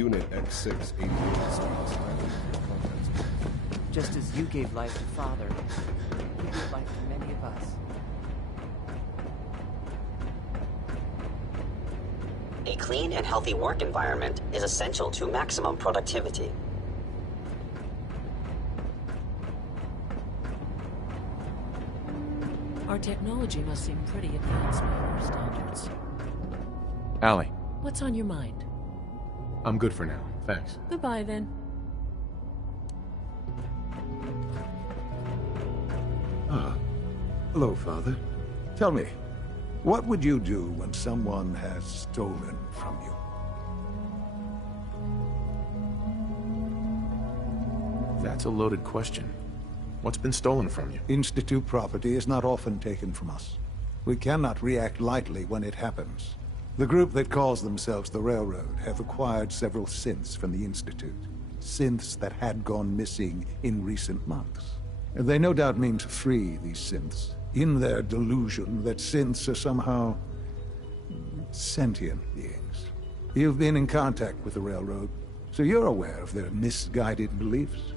Unit X6 Just as you gave life to Father, you gave life to many of us. A clean and healthy work environment is essential to maximum productivity. Our technology must seem pretty advanced by our standards. Allie, What's on your mind? I'm good for now. Thanks. Goodbye, then. Ah. Hello, Father. Tell me, what would you do when someone has stolen from you? That's a loaded question. What's been stolen from you? Institute property is not often taken from us. We cannot react lightly when it happens. The group that calls themselves the Railroad have acquired several synths from the Institute. Synths that had gone missing in recent months. They no doubt mean to free these synths, in their delusion that synths are somehow sentient beings. You've been in contact with the Railroad, so you're aware of their misguided beliefs.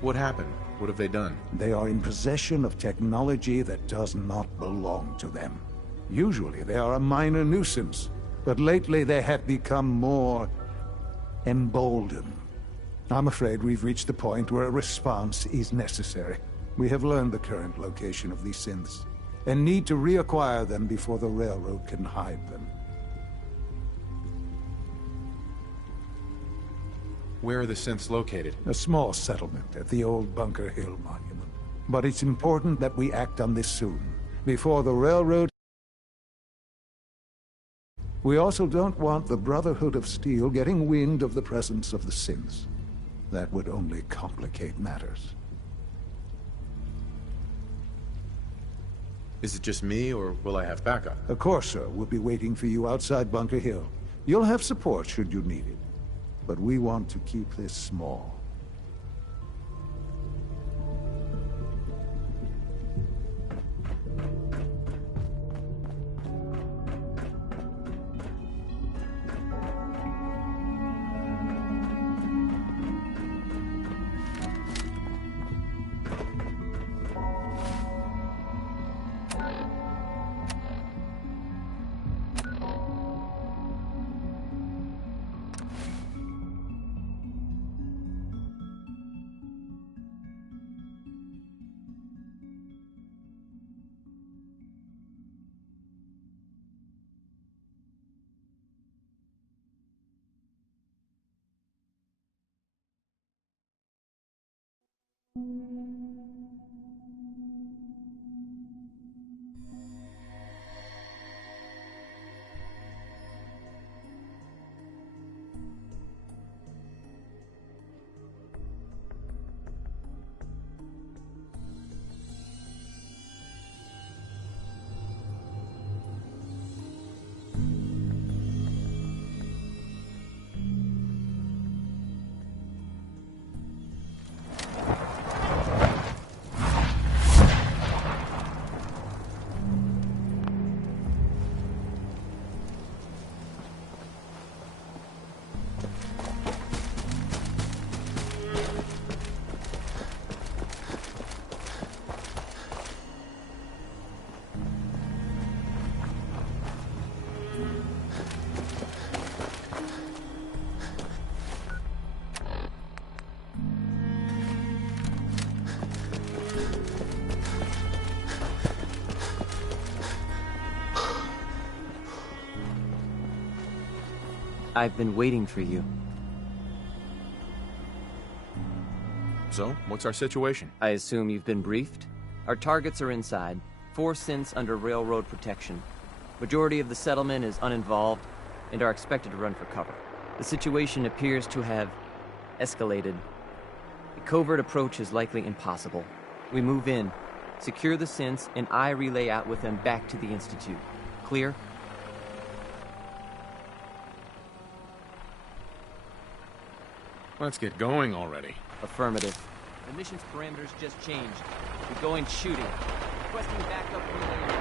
What happened? What have they done? They are in possession of technology that does not belong to them. Usually they are a minor nuisance, but lately they have become more emboldened. I'm afraid we've reached the point where a response is necessary. We have learned the current location of these synths, and need to reacquire them before the Railroad can hide them. Where are the synths located? A small settlement at the old Bunker Hill Monument. But it's important that we act on this soon, before the Railroad... We also don't want the Brotherhood of Steel getting wind of the presence of the synths. That would only complicate matters. Is it just me, or will I have backup? A Corsair will be waiting for you outside Bunker Hill. You'll have support should you need it. But we want to keep this small. I've been waiting for you. So, what's our situation? I assume you've been briefed? Our targets are inside. 4 synths under railroad protection. Majority of the settlement is uninvolved and are expected to run for cover. The situation appears to have escalated. A covert approach is likely impossible. We move in, secure the synths, and I relay out with them back to the Institute. Clear? Let's get going already. Affirmative. The mission's parameters just changed. We're going shooting. Requesting backup relay.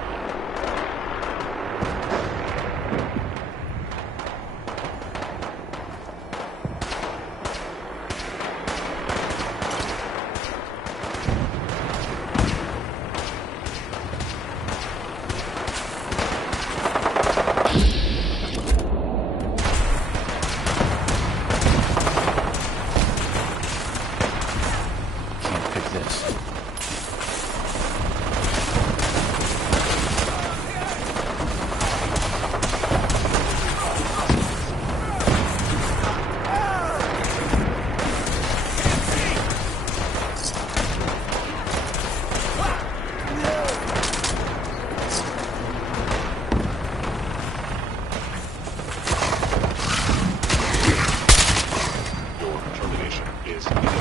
is.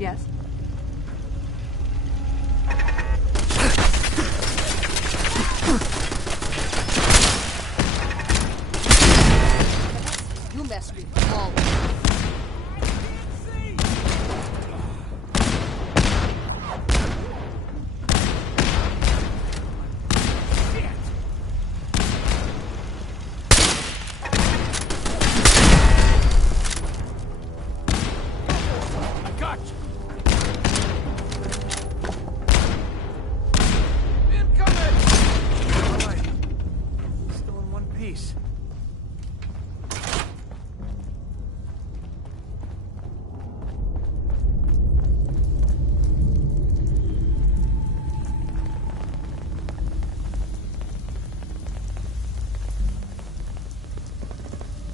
Yes? You messed with me all.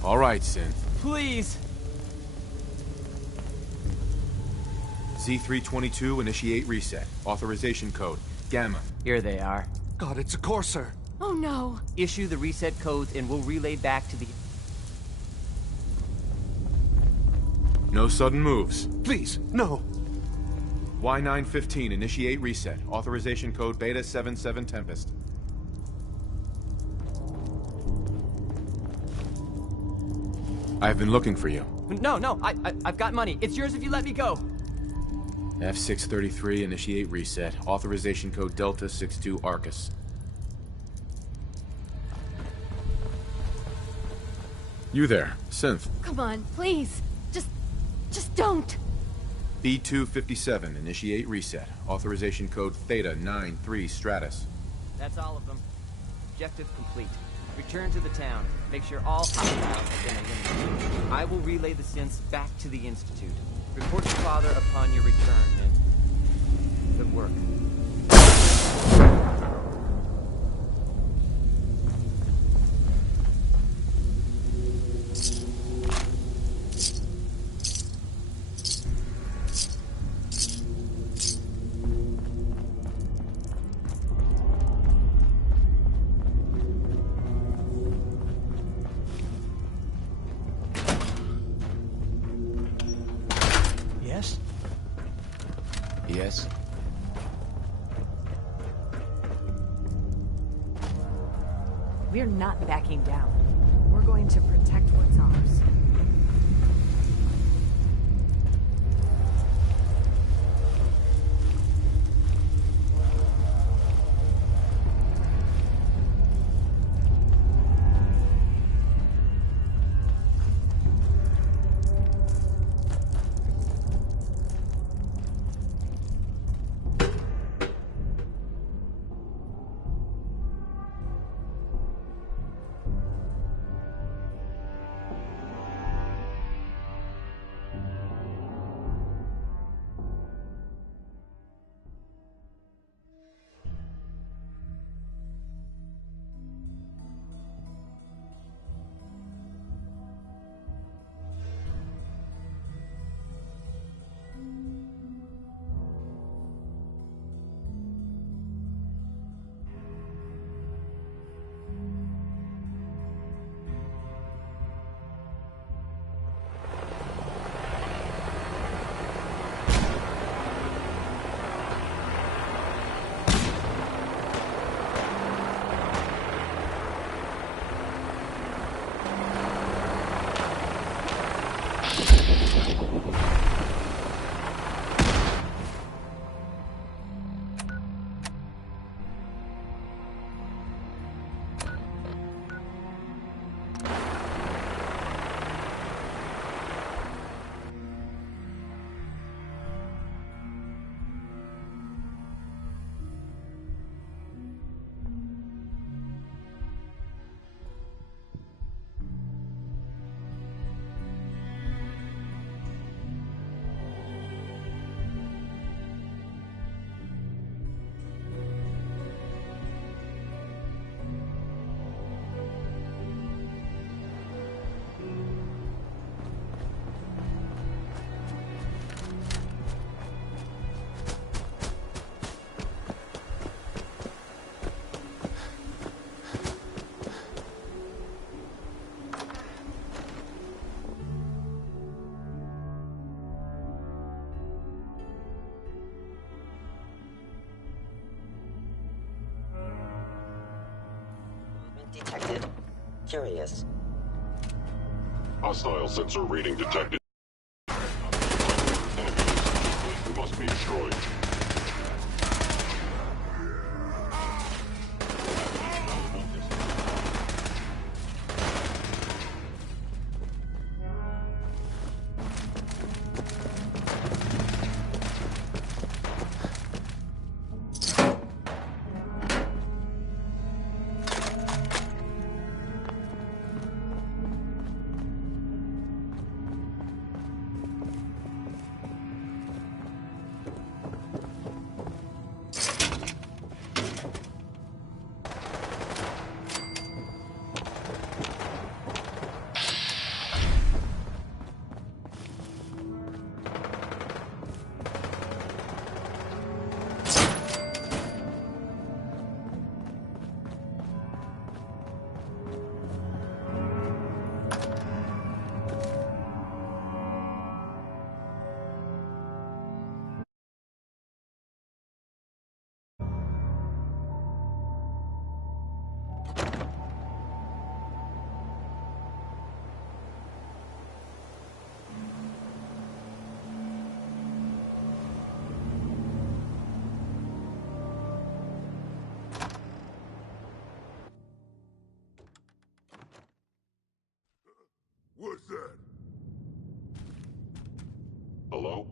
All right, Synth. Please! Z322, initiate reset. Authorization code, Gamma. Here they are. God, it's a Corsair. Oh no! Issue the reset codes and we'll relay back to the... No sudden moves. Please, no. Y915, initiate reset. Authorization code Beta 77 Tempest. I've been looking for you. No, I've got money. It's yours if you let me go. F633, initiate reset. Authorization code Delta 62 Arcus. You there, Synth. Come on, please. Just don't. B257, initiate reset. Authorization code Theta 93 Stratus. That's all of them. Objective complete. Return to the town. Make sure all hostiles have been eliminated. I will relay the synths back to the Institute. Report to Father upon your return, and good work. Yes? Yes? We're not backing down. We're going to protect what's ours. Detected. Curious. Hostile sensor reading detected. Enemies must be destroyed. What's that? Hello?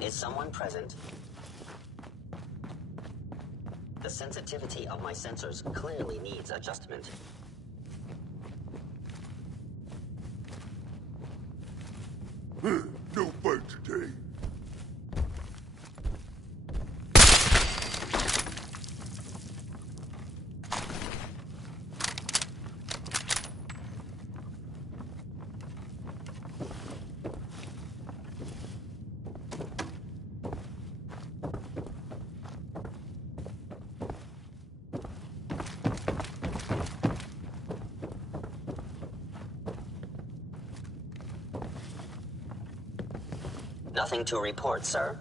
Is someone present? The sensitivity of my sensors clearly needs adjustment. No fight today. Nothing to report, sir.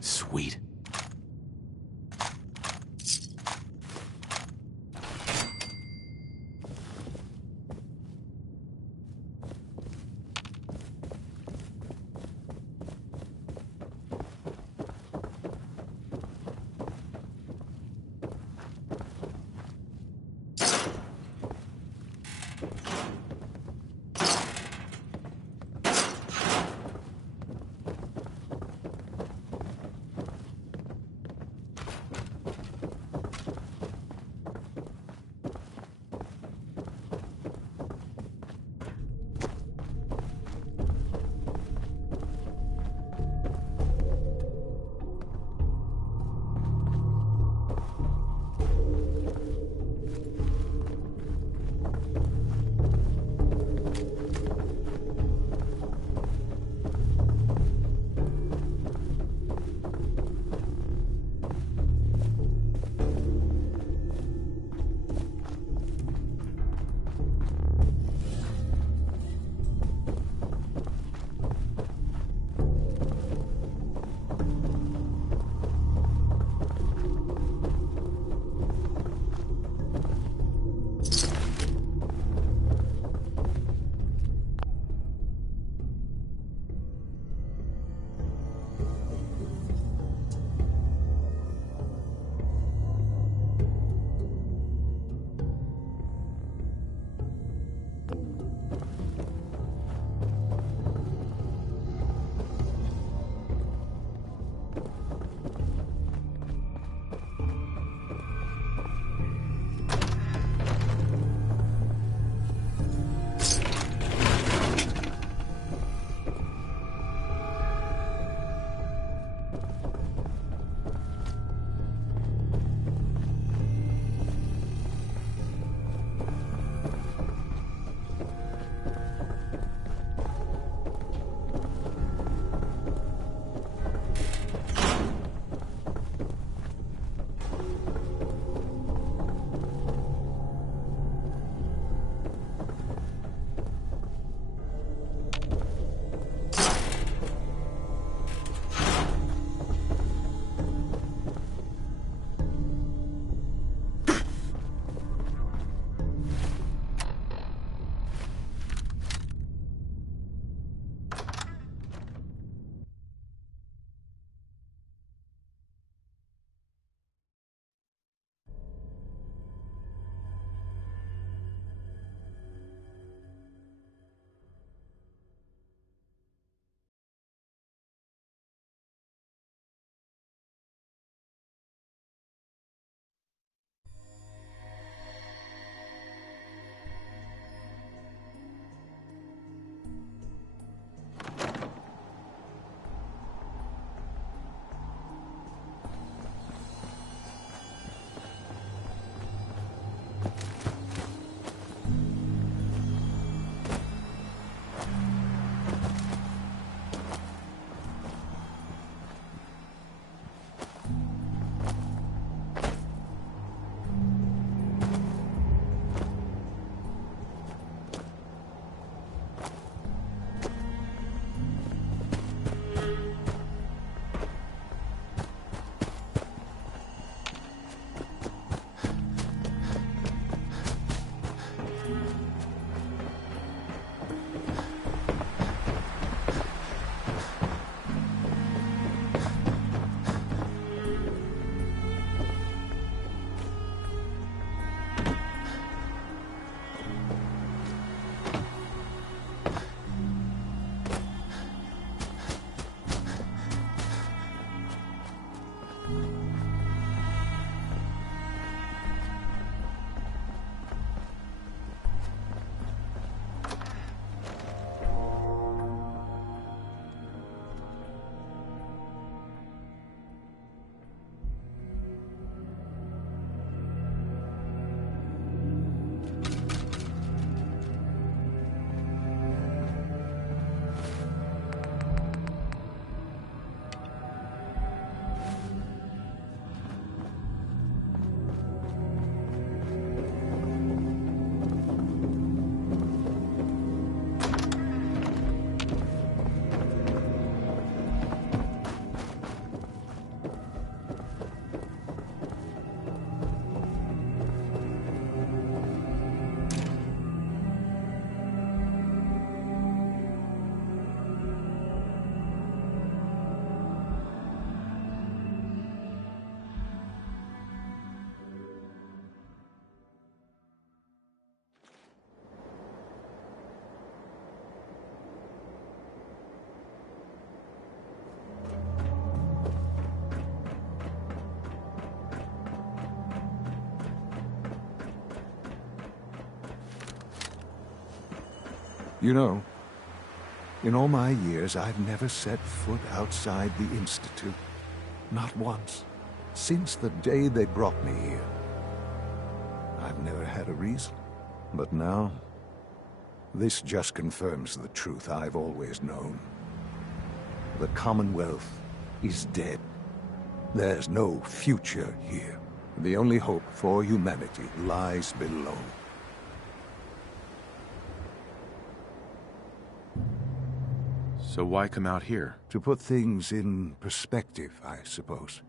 Sweet. You know, in all my years, I've never set foot outside the Institute. Not once. Since the day they brought me here. I've never had a reason. But now, this just confirms the truth I've always known. The Commonwealth is dead. There's no future here. The only hope for humanity lies below. So why come out here? To put things in perspective, I suppose.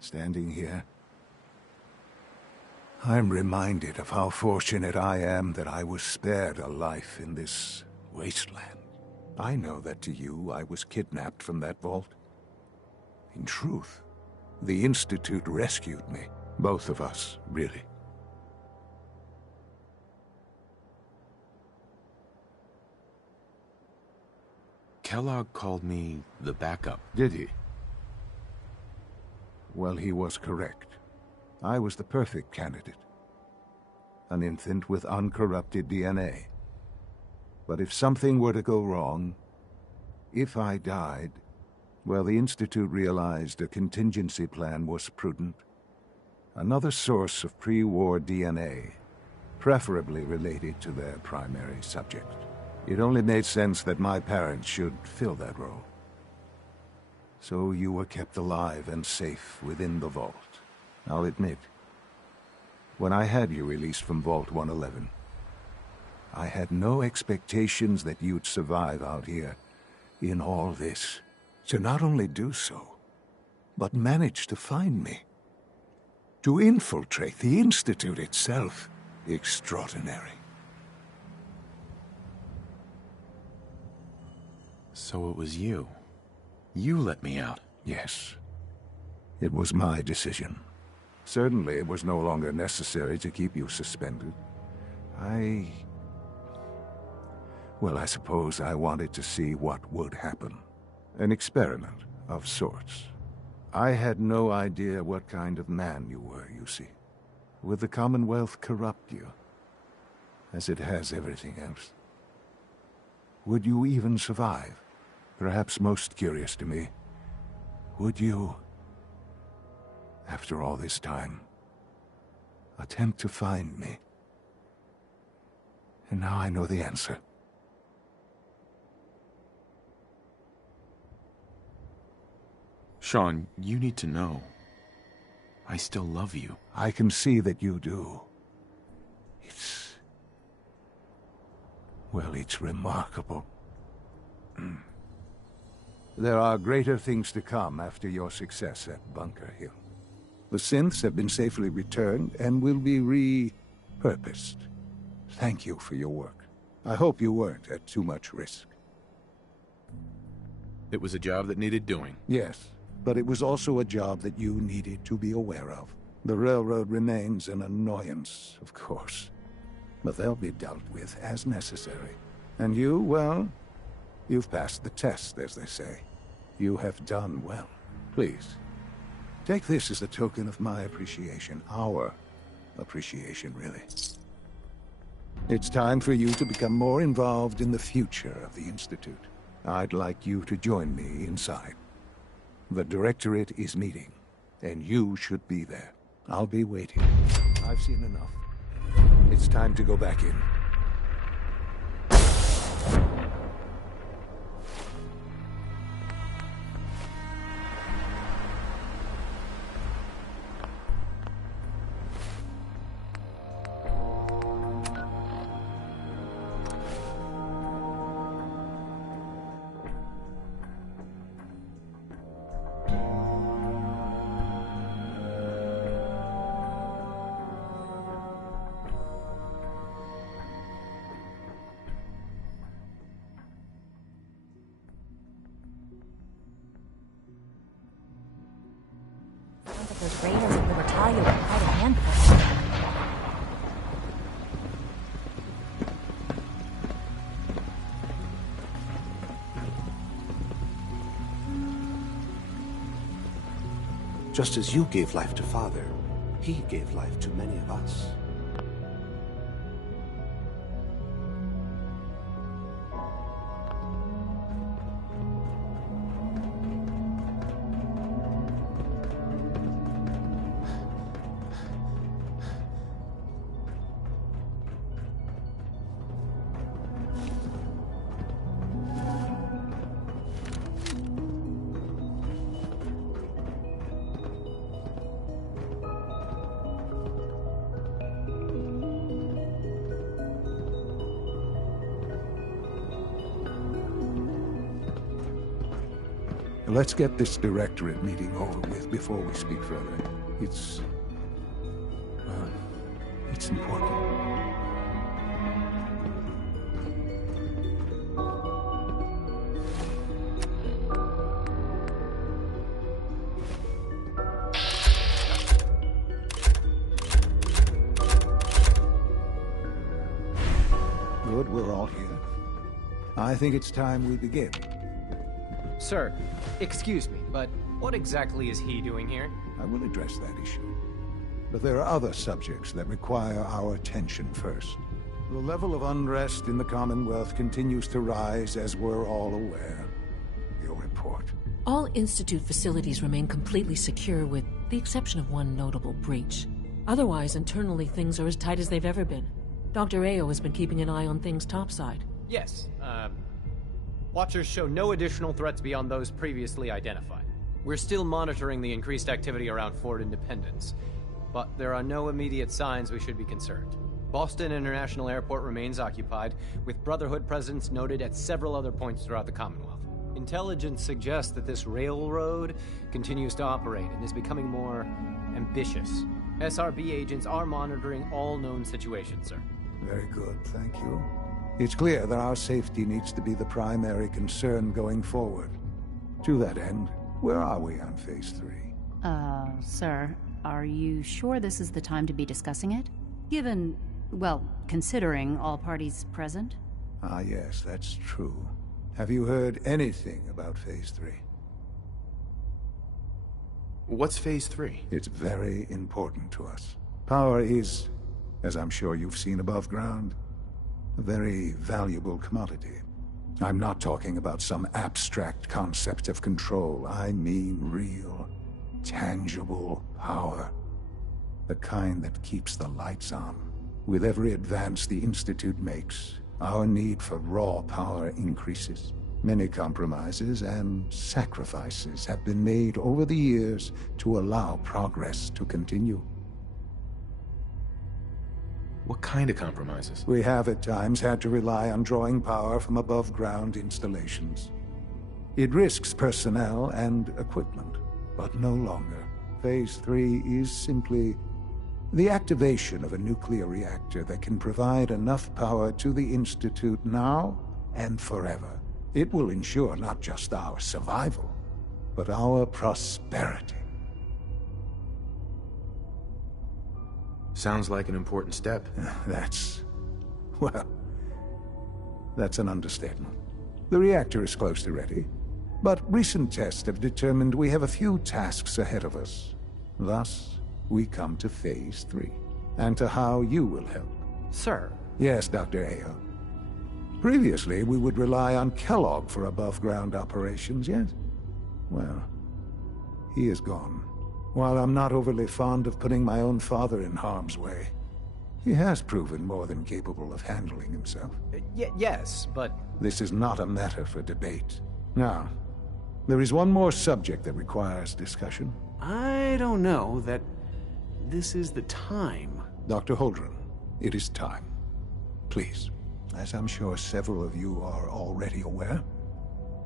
Standing here, I'm reminded of how fortunate I am that I was spared a life in this wasteland. I know that to you, I was kidnapped from that vault. In truth, the Institute rescued me. Both of us, really. Kellogg called me the backup. Did he? Well, he was correct. I was the perfect candidate. An infant with uncorrupted DNA. But if something were to go wrong, if I died, well, the Institute realized a contingency plan was prudent. Another source of pre-war DNA, preferably related to their primary subject. It only made sense that my parents should fill that role. So you were kept alive and safe within the vault. I'll admit, when I had you released from Vault 111, I had no expectations that you'd survive out here in all this. To not only do so, but manage to find me. To infiltrate the Institute itself. Extraordinary. So it was you. You let me out. Yes. It was my decision. Certainly it was no longer necessary to keep you suspended. Well, I suppose I wanted to see what would happen. An experiment of sorts. I had no idea what kind of man you were, you see. Would the Commonwealth corrupt you? As it has everything else? Would you even survive? Perhaps most curious to me, would you, after all this time, attempt to find me? And now I know the answer. Sean, you need to know. I still love you. I can see that you do. Well, it's remarkable. There are greater things to come after your success at Bunker Hill. The synths have been safely returned and will be repurposed. Thank you for your work. I hope you weren't at too much risk. It was a job that needed doing. Yes, but it was also a job that you needed to be aware of. The railroad remains an annoyance, of course. But they'll be dealt with as necessary. And you, well, you've passed the test, as they say. You have done well. Please, take this as a token of my appreciation. Our appreciation, really. It's time for you to become more involved in the future of the Institute. I'd like you to join me inside. The Directorate is meeting, and you should be there. I'll be waiting. I've seen enough. It's time to go back in. Those raiders at Libertalia were quite a handful. Just as you gave life to Father, he gave life to many of us. Let's get this directorate meeting over with before we speak further. It's important. Good, we're all here. I think it's time we begin. Sir, excuse me, but what exactly is he doing here? I will address that issue. But there are other subjects that require our attention first. The level of unrest in the Commonwealth continues to rise, as we're all aware. Your report. All Institute facilities remain completely secure with the exception of one notable breach. Otherwise, internally, things are as tight as they've ever been. Dr. Ayo has been keeping an eye on things topside. Yes, Watchers show no additional threats beyond those previously identified. We're still monitoring the increased activity around Fort Independence, but there are no immediate signs we should be concerned. Boston International Airport remains occupied, with Brotherhood presence noted at several other points throughout the Commonwealth. Intelligence suggests that this railroad continues to operate and is becoming more ambitious. SRB agents are monitoring all known situations, sir. Very good, thank you. It's clear that our safety needs to be the primary concern going forward. To that end, where are we on Phase 3? Sir, are you sure this is the time to be discussing it? Given, well, considering all parties present? Ah, yes, that's true. Have you heard anything about Phase 3? What's Phase 3? It's very important to us. Power is, as I'm sure you've seen above ground, a very valuable commodity. I'm not talking about some abstract concept of control. I mean real, tangible power. The kind that keeps the lights on. With every advance the Institute makes, our need for raw power increases. Many compromises and sacrifices have been made over the years to allow progress to continue. What kind of compromises? We have at times had to rely on drawing power from above-ground installations. It risks personnel and equipment, but no longer. Phase 3 is simply the activation of a nuclear reactor that can provide enough power to the Institute now and forever. It will ensure not just our survival, but our prosperity. Sounds like an important step. That's an understatement. The reactor is close to ready, but recent tests have determined we have a few tasks ahead of us. Thus, we come to Phase 3, and to how you will help. Sir? Yes, Dr. Ayo. Previously, we would rely on Kellogg for above-ground operations, yet, well, he is gone. While I'm not overly fond of putting my own father in harm's way, he has proven more than capable of handling himself. Yes, but... This is not a matter for debate. Now, there is one more subject that requires discussion. I don't know that this is the time. Dr. Holdren, it is time. Please. As I'm sure several of you are already aware,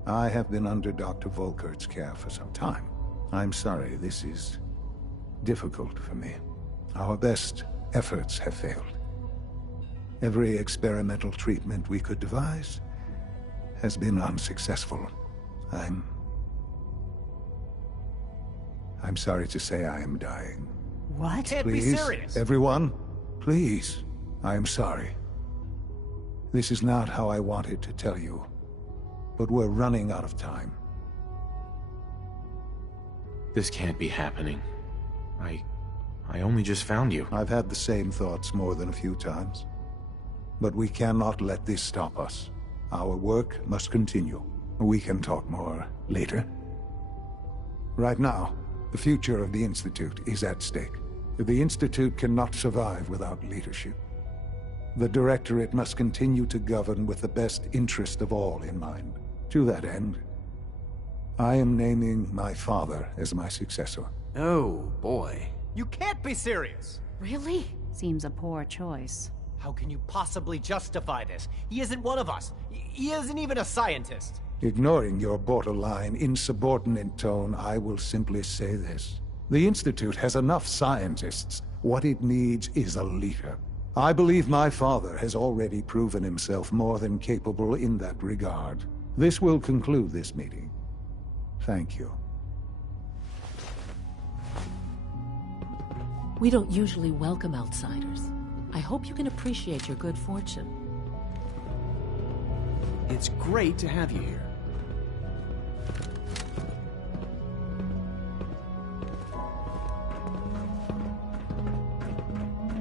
I have been under Dr. Volkert's care for some time. I'm sorry, this is difficult for me. Our best efforts have failed. Every experimental treatment we could devise has been unsuccessful. I'm sorry to say I am dying. What? Can't Please, be serious. everyone, please. I am sorry. This is not how I wanted to tell you, but we're running out of time. This can't be happening. I only just found you. I've had the same thoughts more than a few times. But we cannot let this stop us. Our work must continue. We can talk more later. Right now, the future of the Institute is at stake. The Institute cannot survive without leadership. The Directorate must continue to govern with the best interest of all in mind. To that end, I am naming my father as my successor. Oh, boy. You can't be serious! Really? Seems a poor choice. How can you possibly justify this? He isn't one of us. He isn't even a scientist. Ignoring your borderline insubordinate tone, I will simply say this. The Institute has enough scientists. What it needs is a leader. I believe my father has already proven himself more than capable in that regard. This will conclude this meeting. Thank you. We don't usually welcome outsiders. I hope you can appreciate your good fortune. It's great to have you here.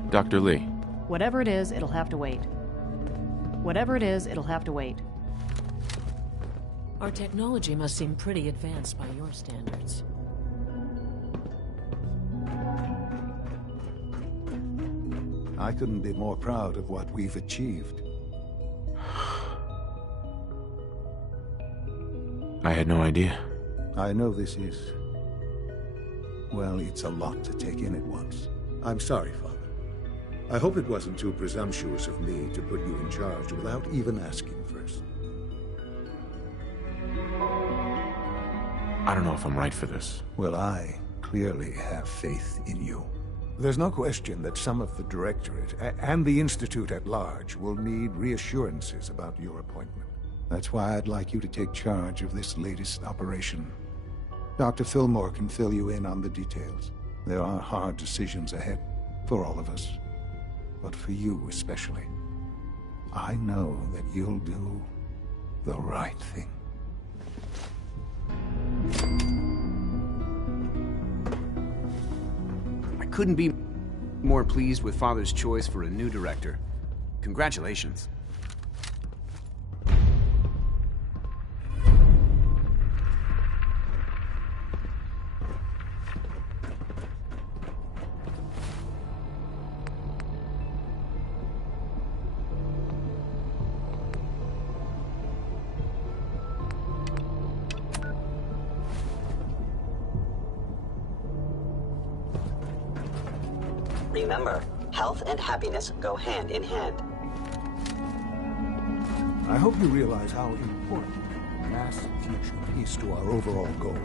Dr. Lee. Whatever it is, it'll have to wait. Whatever it is, it'll have to wait. Our technology must seem pretty advanced by your standards. I couldn't be more proud of what we've achieved. I had no idea. I know this is... well, it's a lot to take in at once. I'm sorry, Father. I hope it wasn't too presumptuous of me to put you in charge without even asking first. I don't know if I'm right for this. Well, I clearly have faith in you. There's no question that some of the Directorate and the Institute at large will need reassurances about your appointment. That's why I'd like you to take charge of this latest operation. Dr. Fillmore can fill you in on the details. There are hard decisions ahead for all of us, but for you especially. I know that you'll do the right thing. I couldn't be more pleased with Father's choice for a new director. Congratulations. Remember, health and happiness go hand in hand. I hope you realize how important mass fusion is to our overall goal.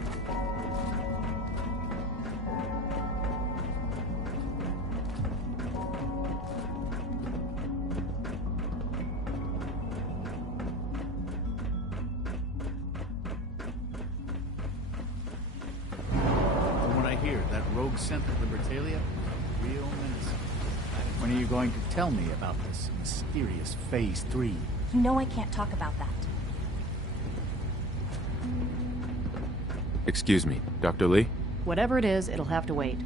From what I hear, that rogue scent at Libertalia, real menacing. When are you going to tell me about this mysterious Phase 3? You know I can't talk about that. Excuse me, Dr. Lee? Whatever it is, it'll have to wait.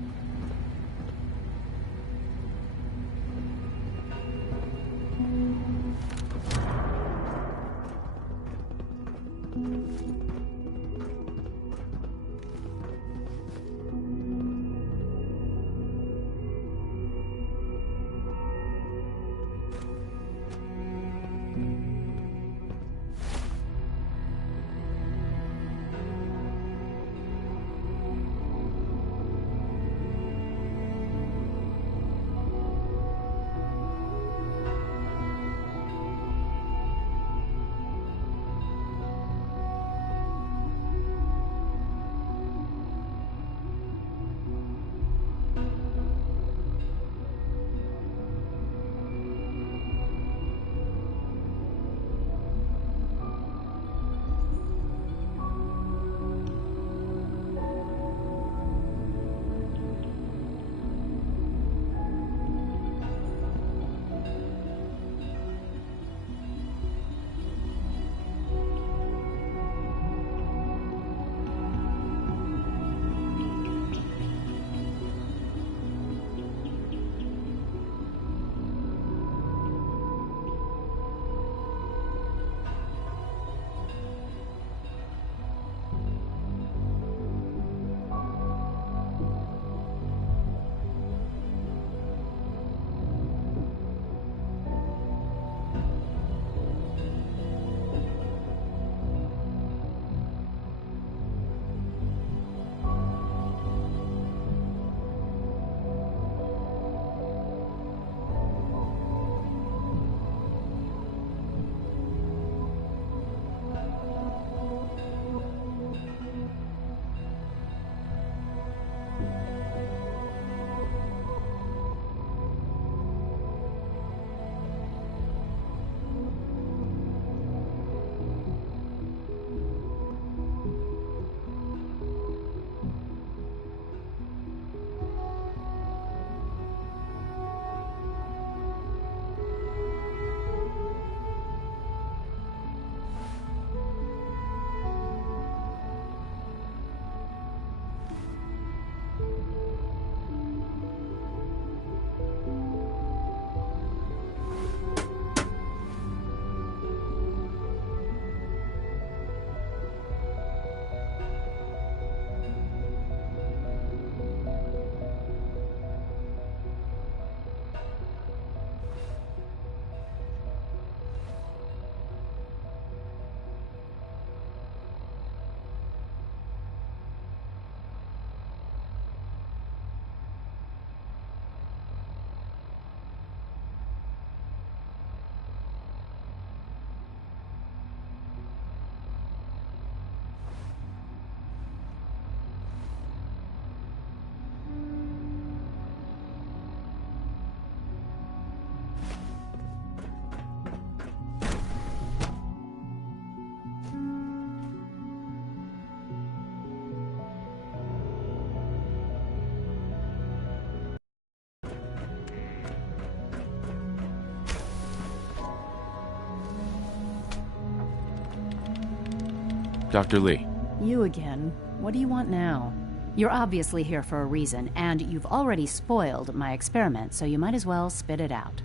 Dr. Lee. You again. What do you want now? You're obviously here for a reason, and you've already spoiled my experiment, so you might as well spit it out.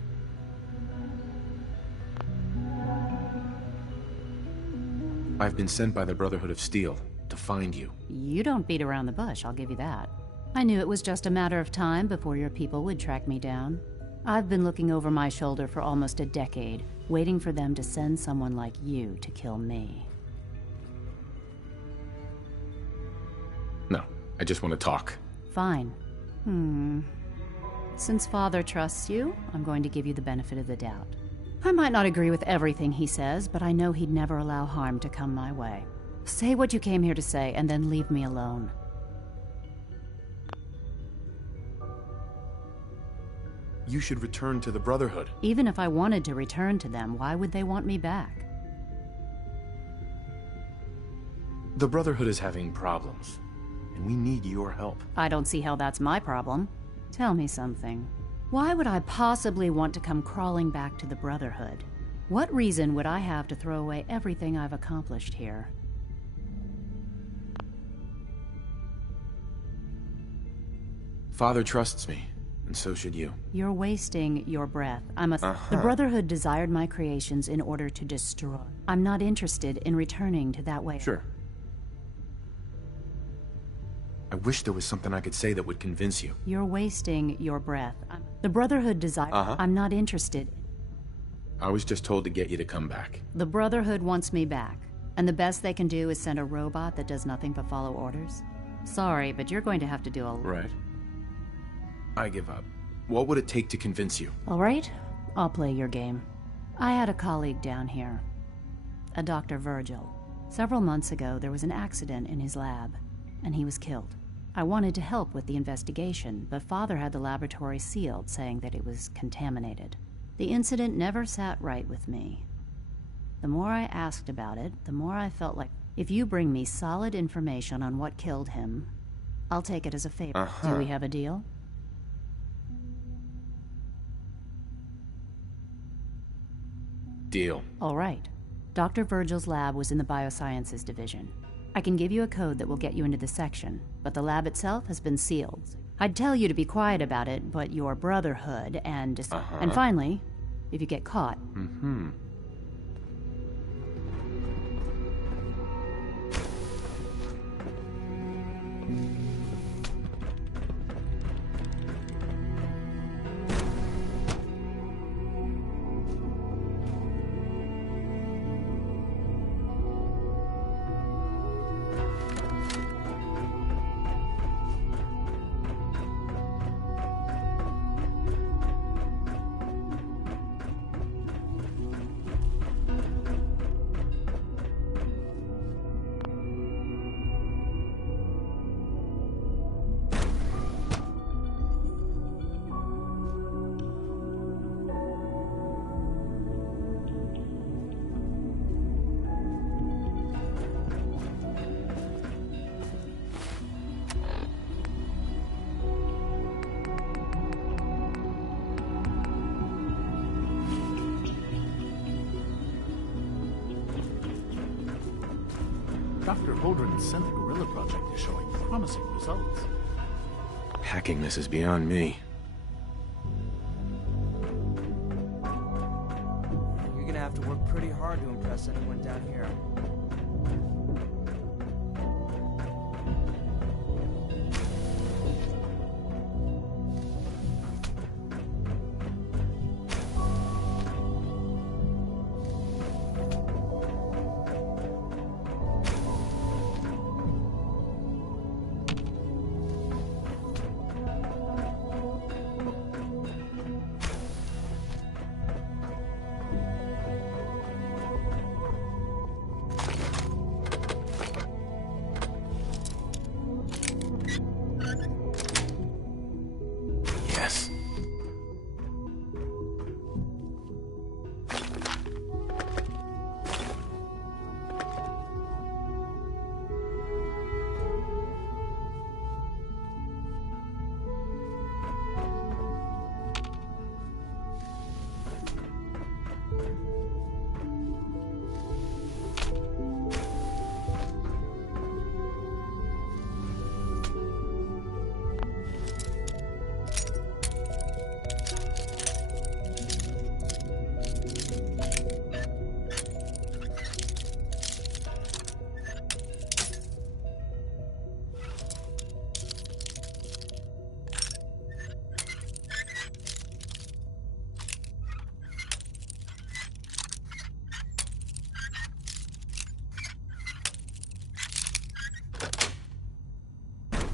I've been sent by the Brotherhood of Steel to find you. You don't beat around the bush, I'll give you that. I knew it was just a matter of time before your people would track me down. I've been looking over my shoulder for almost a decade, waiting for them to send someone like you to kill me. No, I just want to talk. Fine. Since Father trusts you, I'm going to give you the benefit of the doubt. I might not agree with everything he says, but I know he'd never allow harm to come my way. Say what you came here to say, and then leave me alone. You should return to the Brotherhood. Even if I wanted to return to them, why would they want me back? The Brotherhood is having problems, and we need your help. I don't see how that's my problem. Tell me something. Why would I possibly want to come crawling back to the Brotherhood? What reason would I have to throw away everything I've accomplished here? Father trusts me, and so should you. You're wasting your breath. The Brotherhood desired my creations in order to destroy. I'm not interested in returning to that way. Sure. I wish there was something I could say that would convince you. You're wasting your breath. The Brotherhood desired. I'm not interested. I was just told to get you to come back. The Brotherhood wants me back, and the best they can do is send a robot that does nothing but follow orders. Sorry, but you're going to have to do a... Right. I give up. What would it take to convince you? All right, I'll play your game. I had a colleague down here, a Dr. Virgil. Several months ago, there was an accident in his lab, and he was killed. I wanted to help with the investigation, but Father had the laboratory sealed, saying that it was contaminated. The incident never sat right with me. The more I asked about it, the more I felt like, if you bring me solid information on what killed him, I'll take it as a favor. Do we have a deal? Deal. All right. Dr. Virgil's lab was in the Biosciences Division. I can give you a code that will get you into the section, but the lab itself has been sealed. I'd tell you to be quiet about it, but your Brotherhood and finally, if you get caught... Dr. Holdren's Sent the Gorilla project is showing promising results. Hacking this is beyond me. You're gonna have to work pretty hard to impress anyone down here.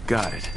Got it.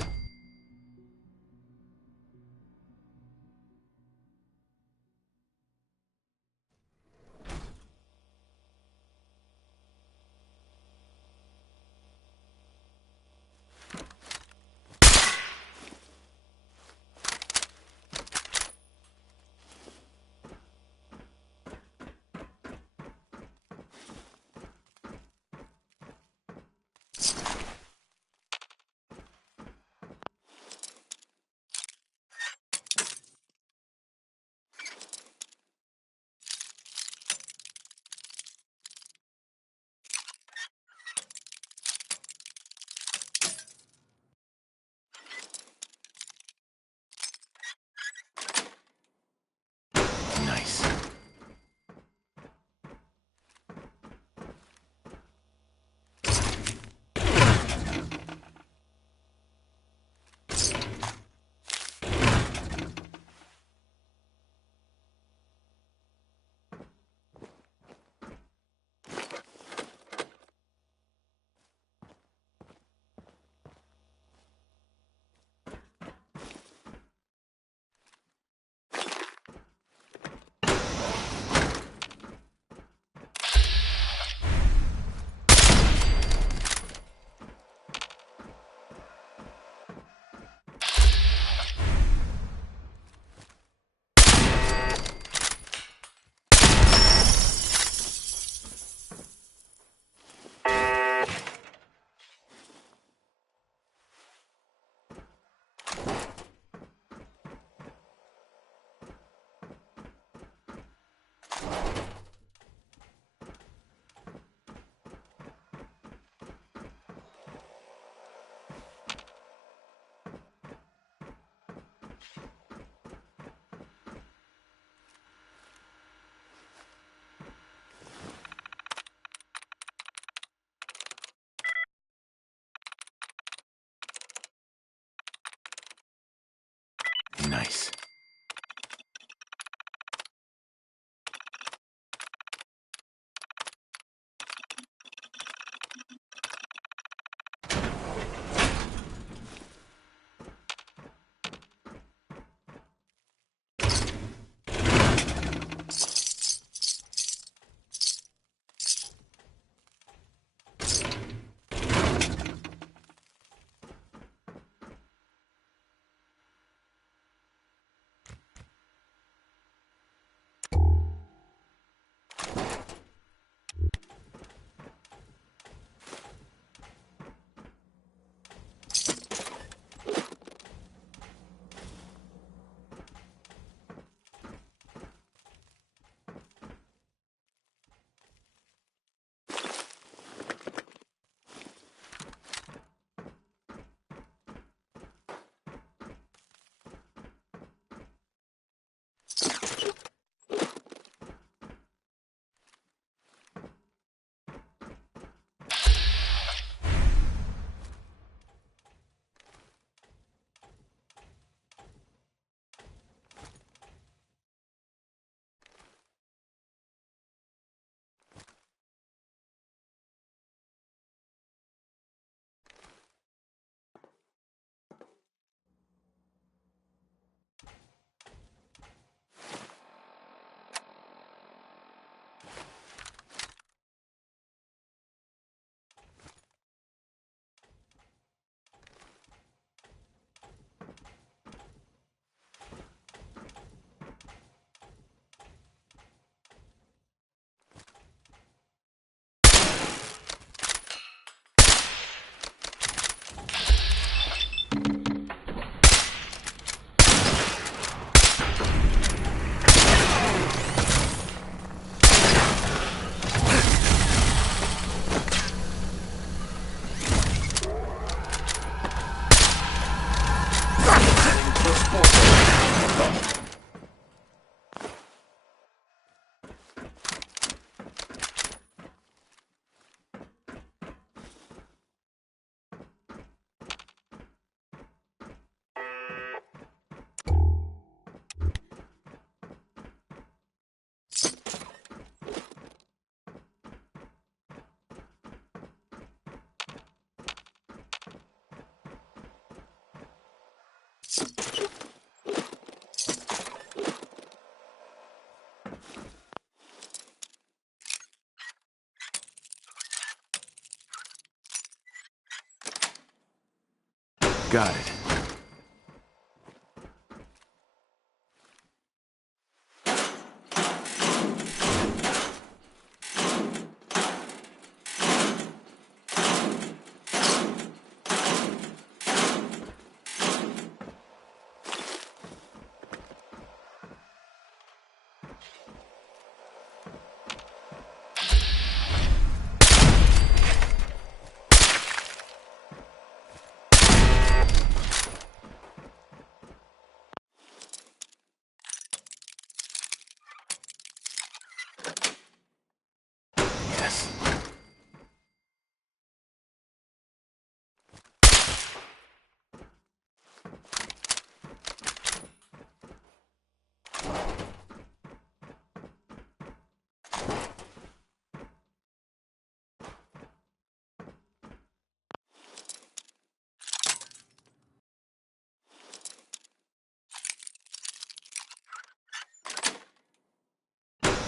Got it.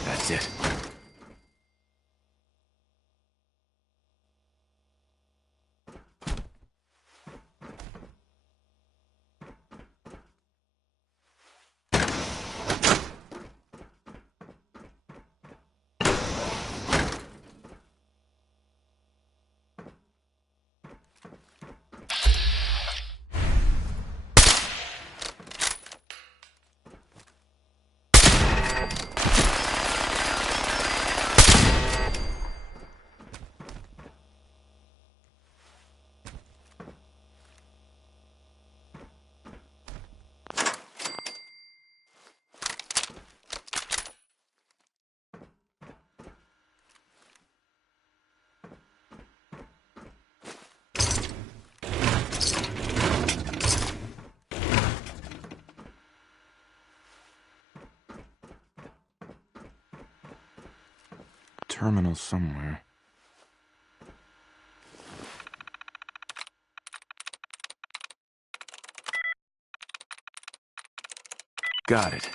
That's it. Terminal somewhere. Got it.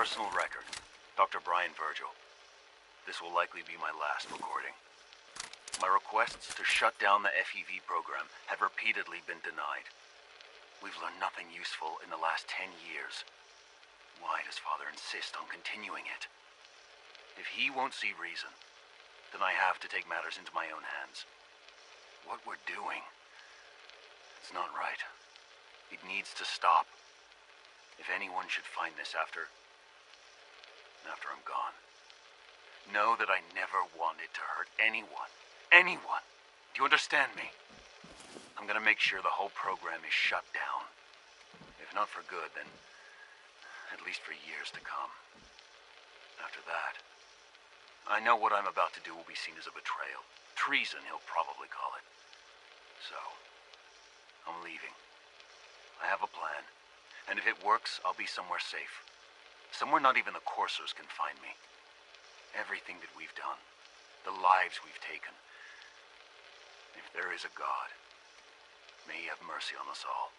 Personal record. Dr. Brian Virgil. This will likely be my last recording. My requests to shut down the FEV program have repeatedly been denied. We've learned nothing useful in the last 10 years. Why does Father insist on continuing it? If he won't see reason, then I have to take matters into my own hands. What we're doing, it's not right. It needs to stop. If anyone should find this after I'm gone, know that I never wanted to hurt anyone. Anyone! Do you understand me? I'm gonna make sure the whole program is shut down. If not for good, then at least for years to come. After that, I know what I'm about to do will be seen as a betrayal. Treason, he'll probably call it. So, I'm leaving. I have a plan, and if it works, I'll be somewhere safe. Somewhere not even the coursers can find me. Everything that we've done, the lives we've taken. If there is a God, may he have mercy on us all.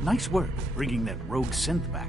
Nice work bringing that rogue synth back.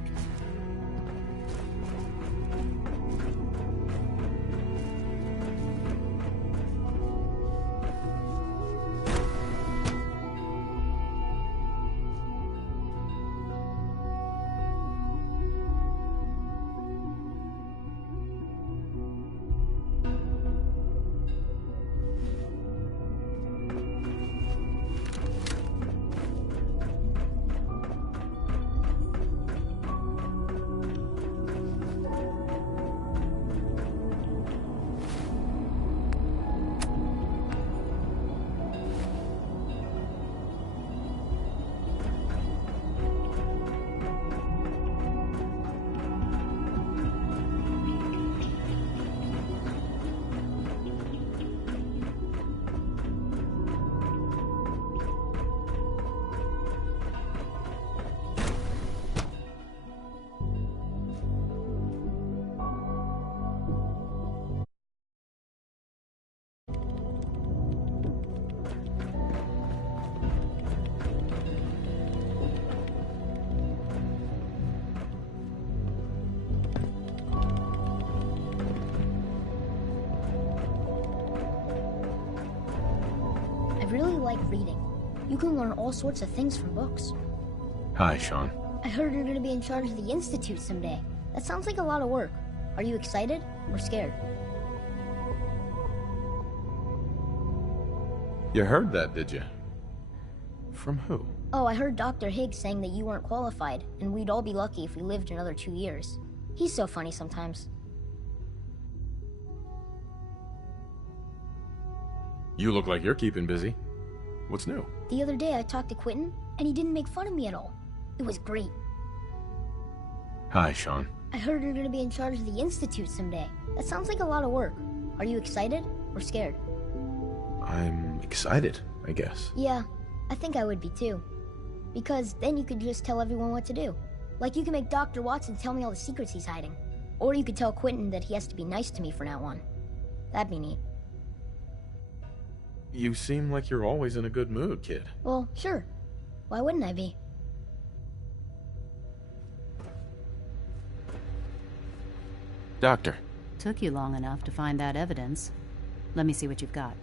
I really like reading. You can learn all sorts of things from books. Hi, Sean. I heard you're gonna be in charge of the Institute someday. That sounds like a lot of work. Are you excited or scared? You heard that, did you? From who? Oh, I heard Dr. Higgs saying that you weren't qualified, and we'd all be lucky if we lived another 2 years. He's so funny sometimes. You look like you're keeping busy. What's new? The other day I talked to Quentin, and he didn't make fun of me at all. It was great. Hi, Sean. I heard you're gonna be in charge of the Institute someday. That sounds like a lot of work. Are you excited or scared? I'm excited, I guess. Yeah, I think I would be too. Because then you could just tell everyone what to do. Like you can make Dr. Watson tell me all the secrets he's hiding. Or you could tell Quentin that he has to be nice to me from now on. That'd be neat. You seem like you're always in a good mood, kid. Well, sure. Why wouldn't I be? Doctor. Took you long enough to find that evidence. Let me see what you've got.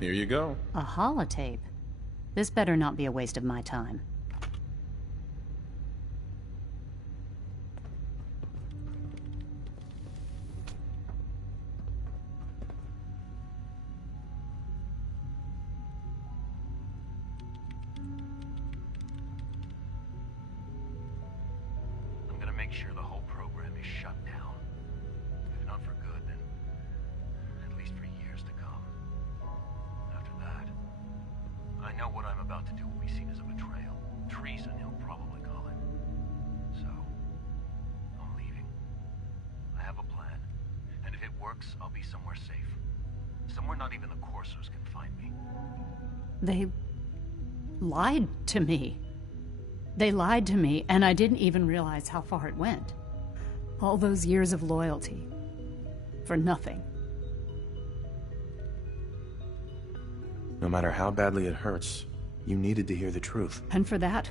Here you go. A holotape. This better not be a waste of my time. I'm gonna make sure the whole program is shut down. If not for good, then at least for years to come. After that, I know what I'm about to do will be seen as a betrayal. Treason, he'll probably call it. So, I'm leaving. I have a plan. And if it works, I'll be somewhere safe. Somewhere not even the Coursers can find me. They lied to me. They lied to me, and I didn't even realize how far it went. All those years of loyalty. For nothing. No matter how badly it hurts, you needed to hear the truth. And for that,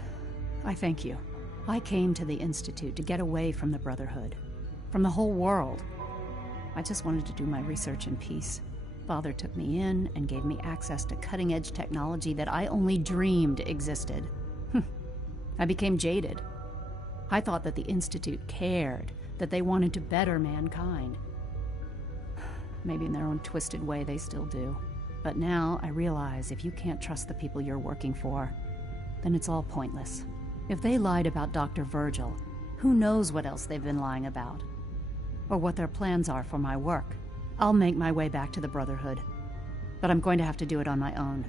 I thank you. I came to the Institute to get away from the Brotherhood. From the whole world. I just wanted to do my research in peace. Father took me in and gave me access to cutting-edge technology that I only dreamed existed. I became jaded. I thought that the Institute cared, that they wanted to better mankind. Maybe in their own twisted way they still do. But now I realize if you can't trust the people you're working for, then it's all pointless. If they lied about Dr. Virgil, who knows what else they've been lying about? Or what their plans are for my work. I'll make my way back to the Brotherhood. But I'm going to have to do it on my own.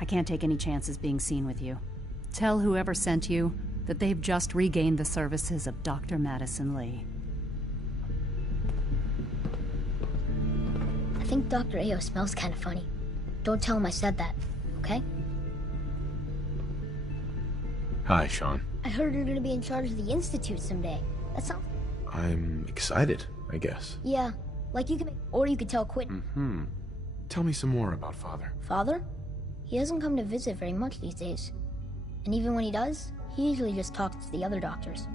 I can't take any chances being seen with you. Tell whoever sent you that they've just regained the services of Dr. Madison Lee. I think Dr. Ayo smells kind of funny. Don't tell him I said that, okay? Hi, Sean. I heard you're gonna be in charge of the Institute someday. That sounds... I'm excited, I guess. Yeah, like you can make... Or you could tell Quentin. Tell me some more about Father. Father? He doesn't come to visit very much these days. And even when he does, he usually just talks to the other doctors.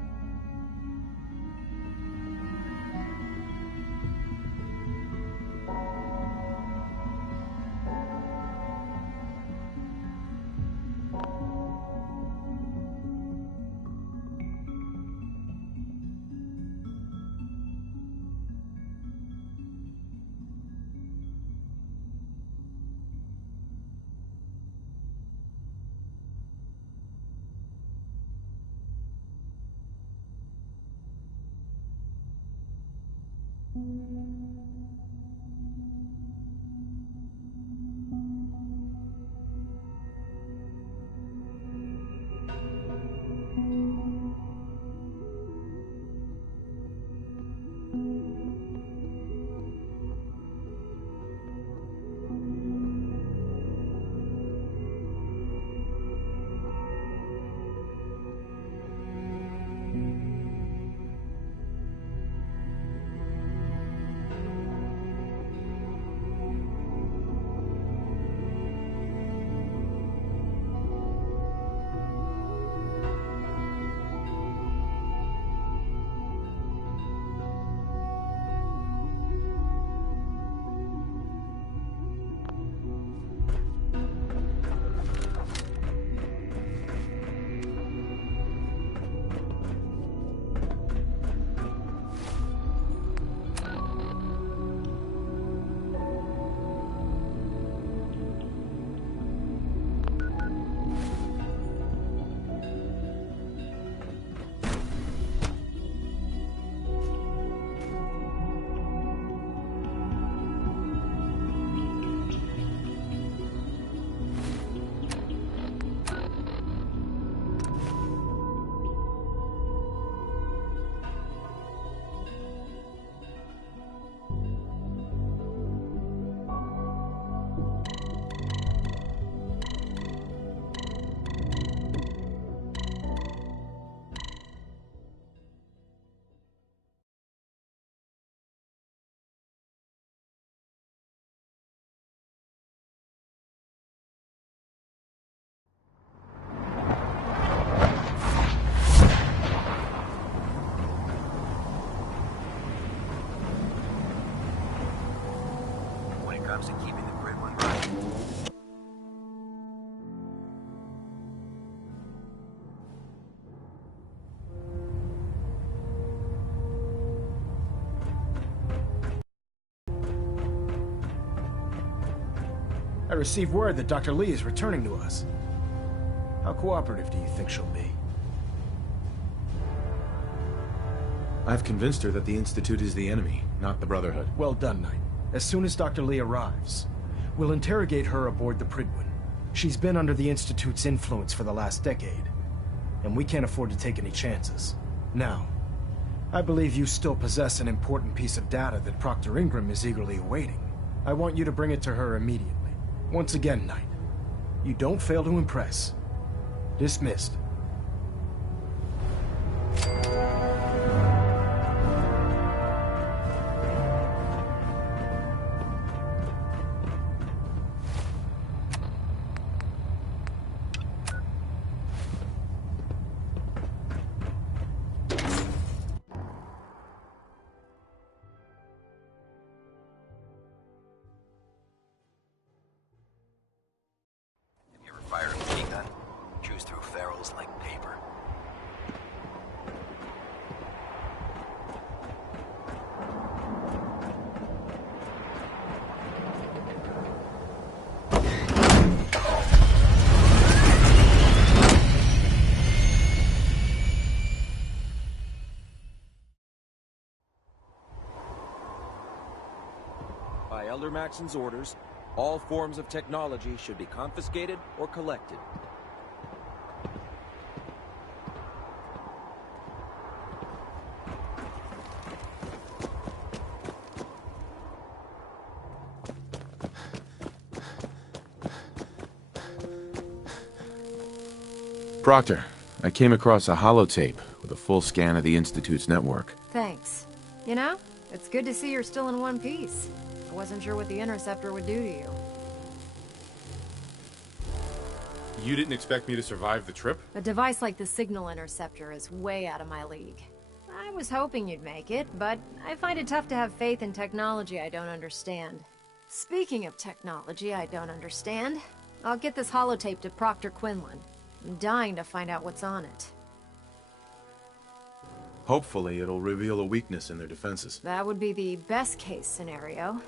To keeping the grid one running. I received word that Dr. Lee is returning to us. How cooperative do you think she'll be? I've convinced her that the Institute is the enemy, not the Brotherhood. Well done, Knight. As soon as Dr. Lee arrives, we'll interrogate her aboard the Prydwen. She's been under the Institute's influence for the last decade, and we can't afford to take any chances. Now, I believe you still possess an important piece of data that Proctor Ingram is eagerly awaiting. I want you to bring it to her immediately. Once again, Knight, you don't fail to impress. Dismissed. Fire a mini gun, chews through ferals like paper. By Elder Maxon's orders, all forms of technology should be confiscated or collected. Proctor, I came across a holotape with a full scan of the Institute's network. Thanks. You know, it's good to see you're still in one piece. I wasn't sure what the Interceptor would do to you. You didn't expect me to survive the trip? A device like the Signal Interceptor is way out of my league. I was hoping you'd make it, but I find it tough to have faith in technology I don't understand. Speaking of technology I don't understand, I'll get this holotape to Proctor Quinlan. I'm dying to find out what's on it. Hopefully it'll reveal a weakness in their defenses. That would be the best case scenario.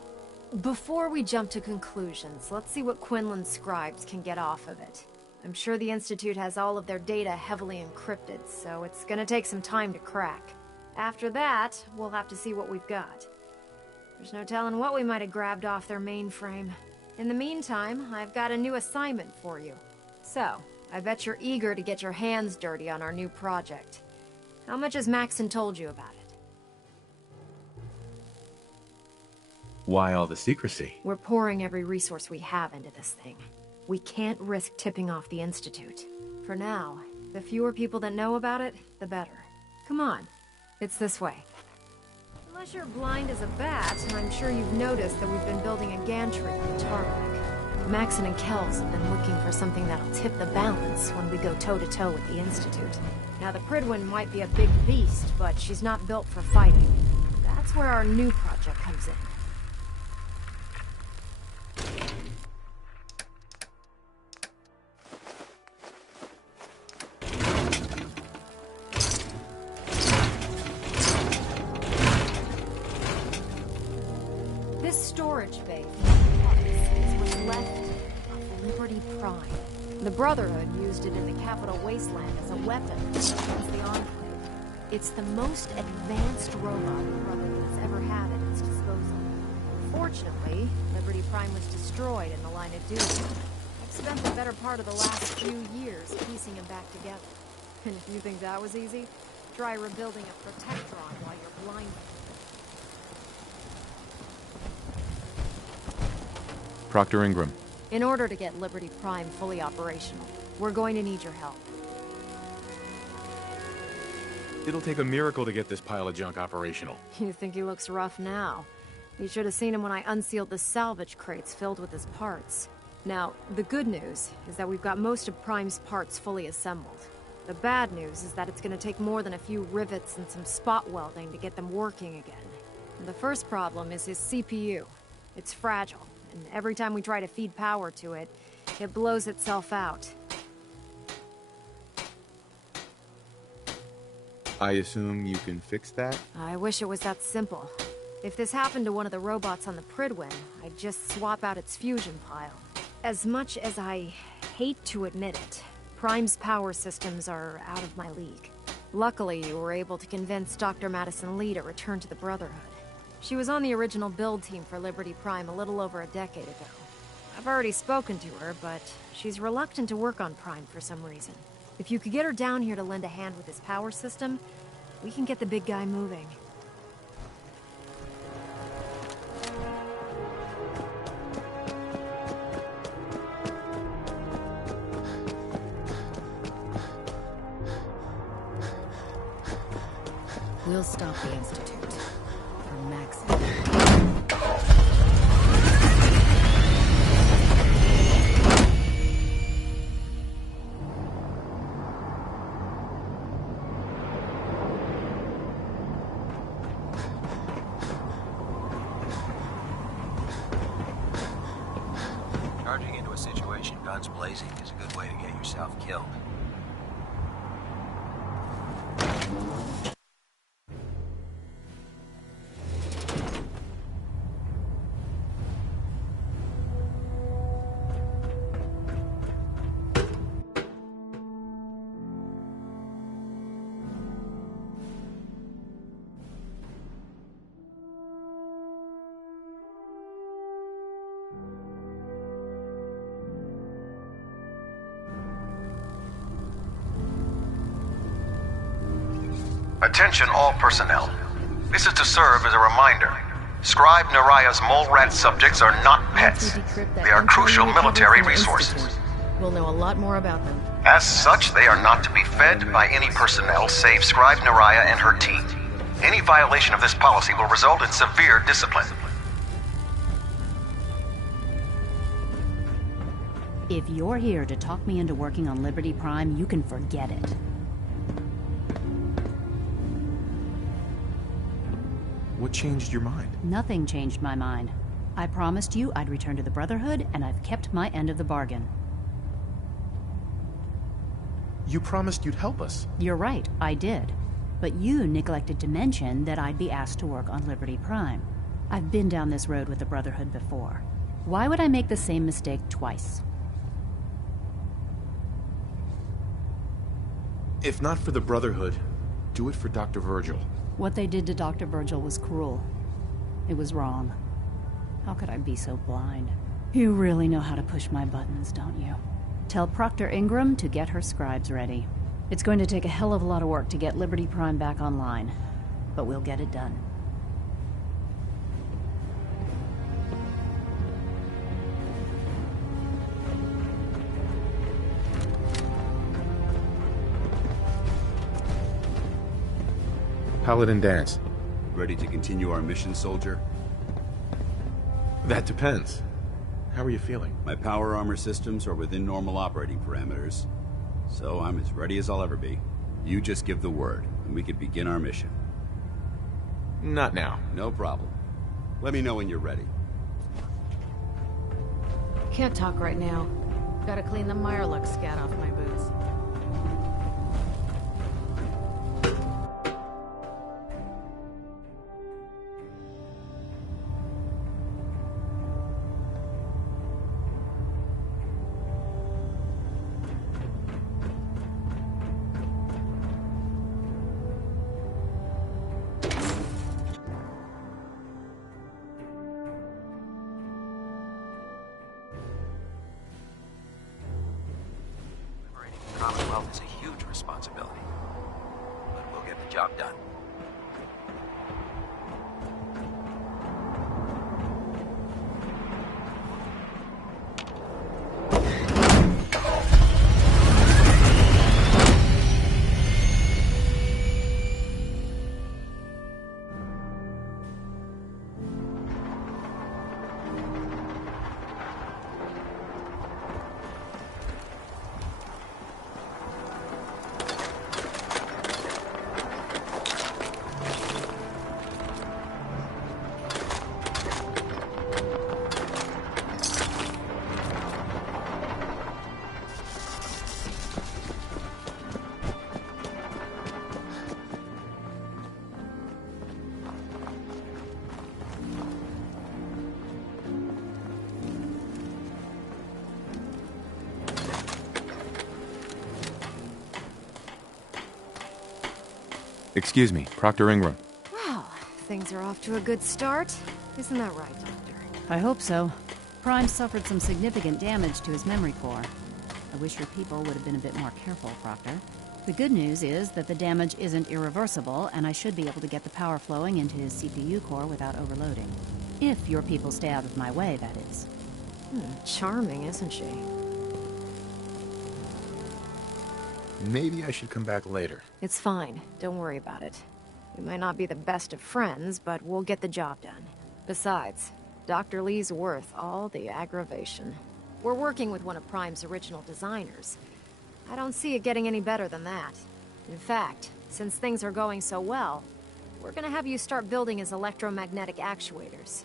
Before we jump to conclusions, let's see what Quinlan's scribes can get off of it. I'm sure the Institute has all of their data heavily encrypted, so it's gonna take some time to crack. After that, we'll have to see what we've got. There's no telling what we might have grabbed off their mainframe. In the meantime, I've got a new assignment for you. So, I bet you're eager to get your hands dirty on our new project. How much has Maxon told you about it? Why all the secrecy? We're pouring every resource we have into this thing. We can't risk tipping off the Institute. For now, the fewer people that know about it, the better. Come on, it's this way. Unless you're blind as a bat, I'm sure you've noticed that we've been building a gantry in Tarmac. Maxon and Kells have been looking for something that'll tip the balance when we go toe-to-toe with the Institute. Now, the Pridwin might be a big beast, but she's not built for fighting. That's where our new project comes in. Storage bay is what's left of Liberty Prime. The Brotherhood used it in the Capital Wasteland as a weapon against the Enclave. It's the most advanced robot the Brotherhood has ever had at its disposal. Fortunately, Liberty Prime was destroyed in the line of duty. I've spent the better part of the last few years piecing them back together. And if you think that was easy, try rebuilding a Protectron while you're blinded. Proctor Ingram. In order to get Liberty Prime fully operational, we're going to need your help. It'll take a miracle to get this pile of junk operational. You think he looks rough now? You should have seen him when I unsealed the salvage crates filled with his parts. Now, the good news is that we've got most of Prime's parts fully assembled. The bad news is that it's going to take more than a few rivets and some spot welding to get them working again. The first problem is his CPU. It's fragile. And every time we try to feed power to it, it blows itself out. I assume you can fix that? I wish it was that simple. If this happened to one of the robots on the Pridwin, I'd just swap out its fusion pile. As much as I hate to admit it, Prime's power systems are out of my league. Luckily, you were able to convince Dr. Madison Lee to return to the Brotherhood. She was on the original build team for Liberty Prime a little over a decade ago. I've already spoken to her, but she's reluctant to work on Prime for some reason. If you could get her down here to lend a hand with his power system, we can get the big guy moving. We'll stop the Institute. For Maxon. Charging into a situation guns blazing is a good way to get yourself killed. Attention all personnel. This is to serve as a reminder. Scribe Naraya's mole rat subjects are not pets. They are crucial military resources. We'll know a lot more about them. As such, they are not to be fed by any personnel save Scribe Naraya and her team. Any violation of this policy will result in severe discipline. If you're here to talk me into working on Liberty Prime, you can forget it. What changed your mind? Nothing changed my mind. I promised you I'd return to the Brotherhood, and I've kept my end of the bargain. You promised you'd help us. You're right, I did. But you neglected to mention that I'd be asked to work on Liberty Prime. I've been down this road with the Brotherhood before. Why would I make the same mistake twice? If not for the Brotherhood, do it for Dr. Virgil. What they did to Dr. Virgil was cruel. It was wrong. How could I be so blind? You really know how to push my buttons, don't you? Tell Proctor Ingram to get her scribes ready. It's going to take a hell of a lot of work to get Liberty Prime back online, but we'll get it done. Paladin Dance. Ready to continue our mission, soldier? That depends. How are you feeling? My power armor systems are within normal operating parameters, so I'm as ready as I'll ever be. You just give the word, and we can begin our mission. Not now. No problem. Let me know when you're ready. Can't talk right now. Gotta clean the Mirelux scat off my boots. Commonwealth is a huge responsibility, but we'll get the job done. Excuse me, Proctor Ingram. Well, things are off to a good start. Isn't that right, Doctor? I hope so. Prime suffered some significant damage to his memory core. I wish your people would have been a bit more careful, Proctor. The good news is that the damage isn't irreversible, and I should be able to get the power flowing into his CPU core without overloading. If your people stay out of my way, that is. Charming, isn't she? Maybe I should come back later. It's fine. Don't worry about it. We might not be the best of friends, but we'll get the job done. Besides, Dr. Lee's worth all the aggravation. We're working with one of Prime's original designers. I don't see it getting any better than that. In fact, since things are going so well, we're gonna have you start building his electromagnetic actuators.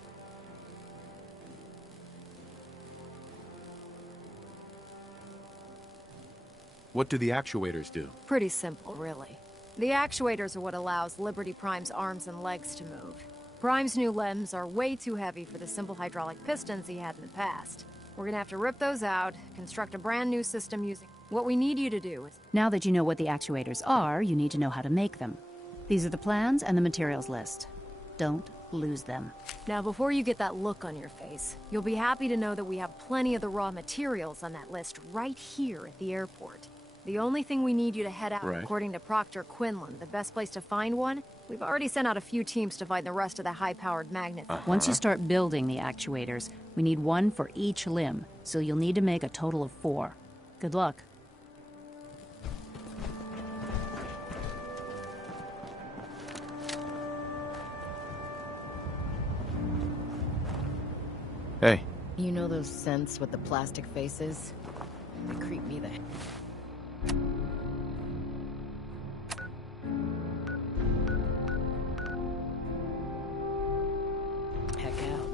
What do the actuators do? Pretty simple, really. The actuators are what allows Liberty Prime's arms and legs to move. Prime's new limbs are way too heavy for the simple hydraulic pistons he had in the past. We're gonna have to rip those out, construct a brand new system using... What we need you to do is... Now that you know what the actuators are, you need to know how to make them. These are the plans and the materials list. Don't lose them. Now, before you get that look on your face, you'll be happy to know that we have plenty of the raw materials on that list right here at the airport. The only thing we need you to head out, according to Proctor Quinlan, the best place to find one, we've already sent out a few teams to find the rest of the high-powered magnets. Once you start building the actuators, we need one for each limb, so you'll need to make a total of 4. Good luck. Hey. You know those scents with the plastic faces? They creep me the heck out.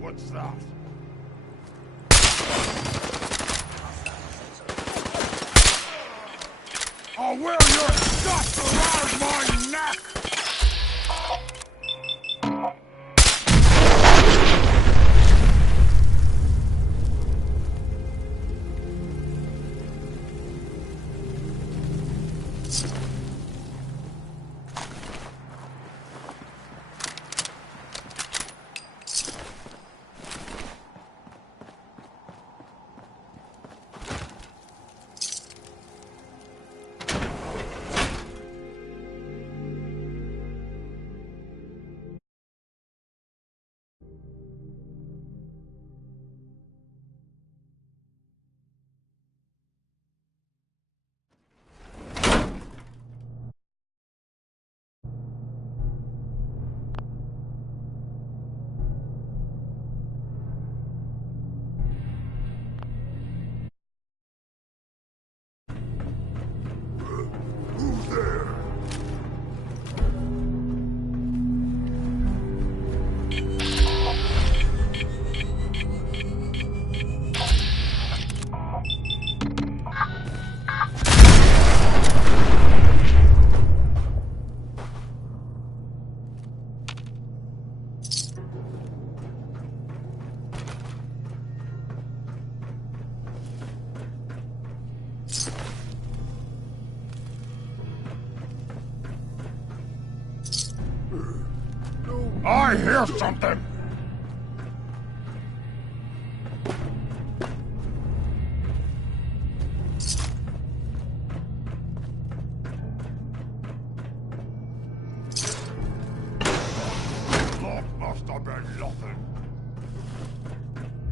What's that? I'll wear your dust around my neck! I hear something! That must have been nothing.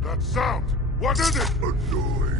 That sound! What is it? A noise.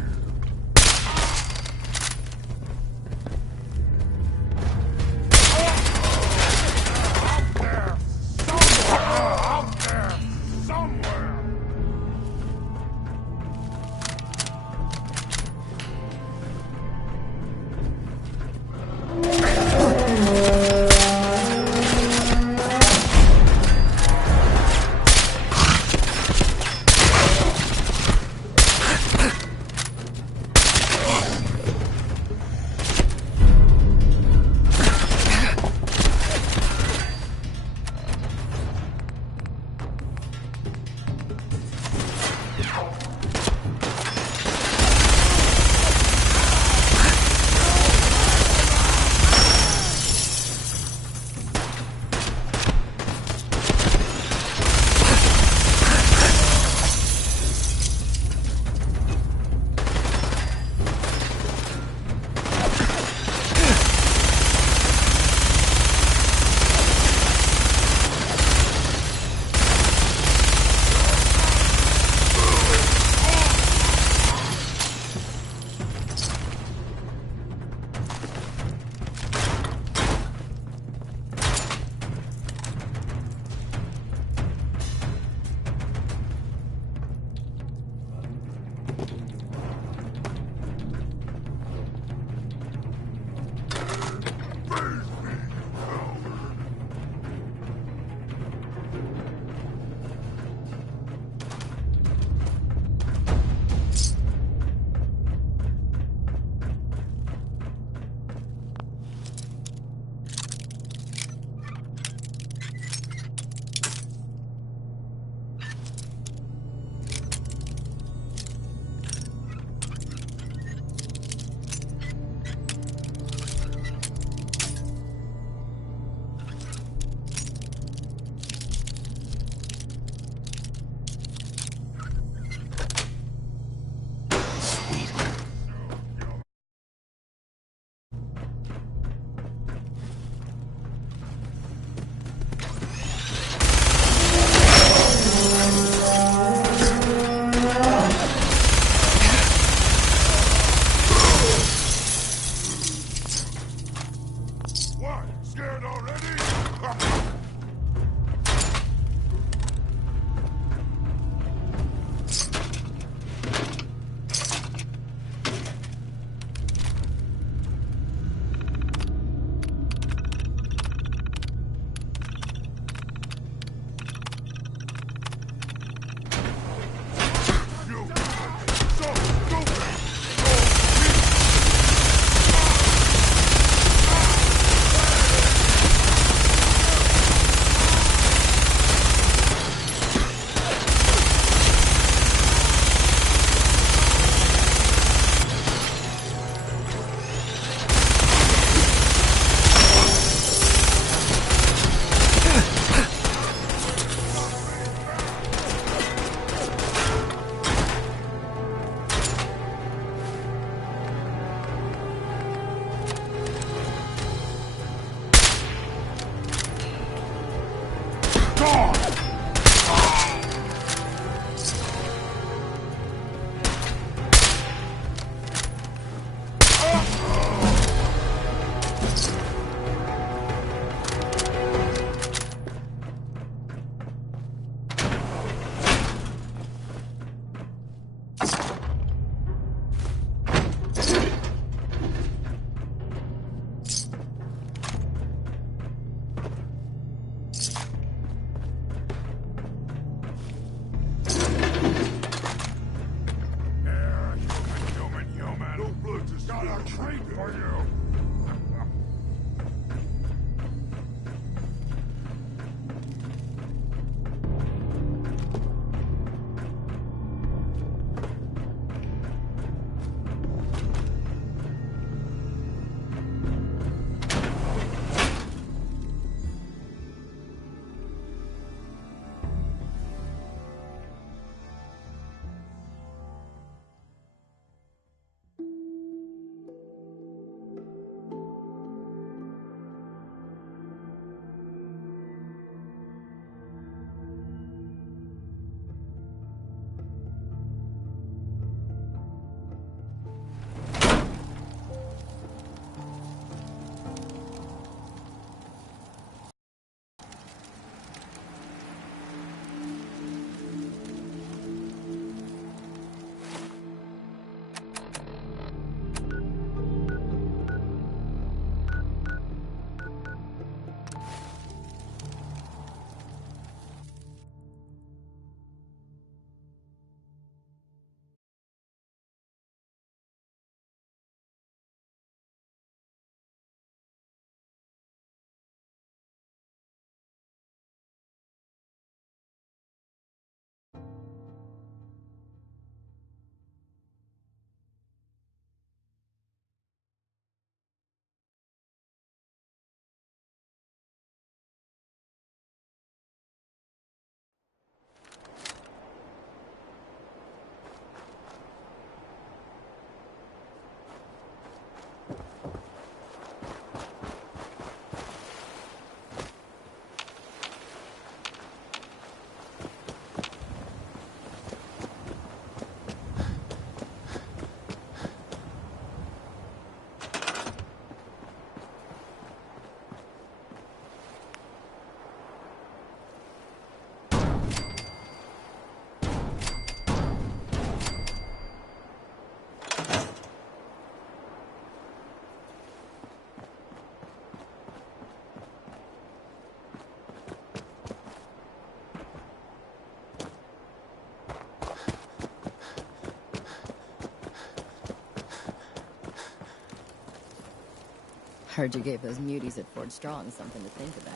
Heard you gave those muties at Fort Strong something to think about.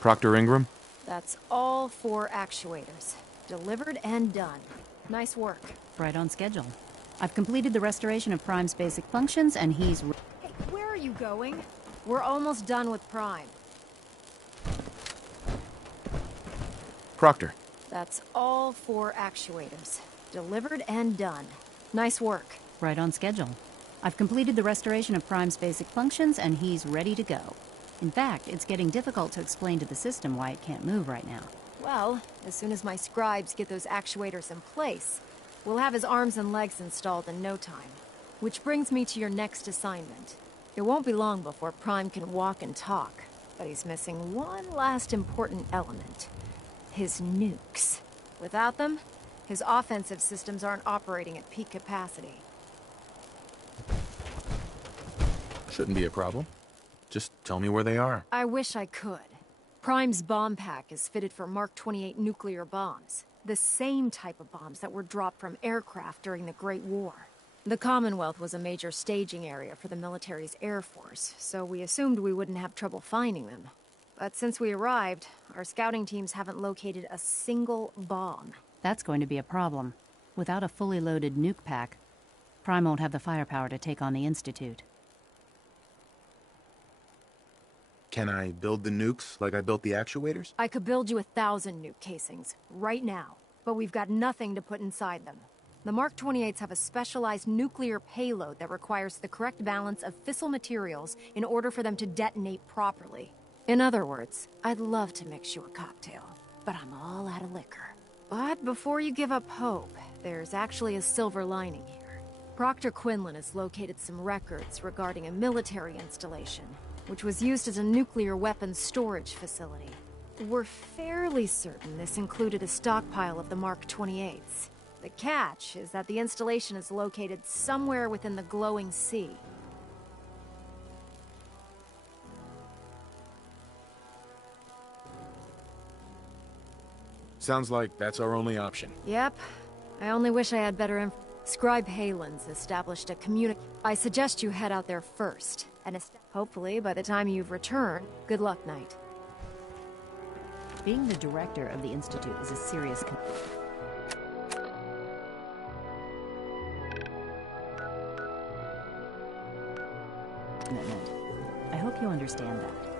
Proctor Ingram? That's all 4 actuators. Delivered and done. Nice work. Right on schedule. I've completed the restoration of Prime's basic functions, and he's... Hey, where are you going? We're almost done with Prime. Proctor. That's all 4 actuators. Delivered and done. Nice work. Right on schedule. I've completed the restoration of Prime's basic functions, and he's ready to go. In fact, it's getting difficult to explain to the system why it can't move right now. Well, as soon as my scribes get those actuators in place, we'll have his arms and legs installed in no time. Which brings me to your next assignment. It won't be long before Prime can walk and talk, but he's missing one last important element. His nukes. Without them, his offensive systems aren't operating at peak capacity. Shouldn't be a problem. Just tell me where they are. I wish I could. Prime's bomb pack is fitted for Mark 28 nuclear bombs. The same type of bombs that were dropped from aircraft during the Great War. The Commonwealth was a major staging area for the military's air force, so we assumed we wouldn't have trouble finding them. But since we arrived, our scouting teams haven't located a single bomb. That's going to be a problem. Without a fully loaded nuke pack, Prime won't have the firepower to take on the Institute. Can I build the nukes like I built the actuators? I could build you 1,000 nuke casings, right now, but we've got nothing to put inside them. The Mark 28s have a specialized nuclear payload that requires the correct balance of fissile materials in order for them to detonate properly. In other words, I'd love to mix you a cocktail, but I'm all out of liquor. But before you give up hope, there's actually a silver lining here. Proctor Quinlan has located some records regarding a military installation, which was used as a nuclear weapons storage facility. We're fairly certain this included a stockpile of the Mark 28s. The catch is that the installation is located somewhere within the glowing sea. Sounds like that's our only option. Yep. I only wish I had better info. Scribe Halen's established a I suggest you head out there first, and hopefully by the time you've returned, good luck, Knight. Being the director of the Institute is a serious commitment. I hope you understand that.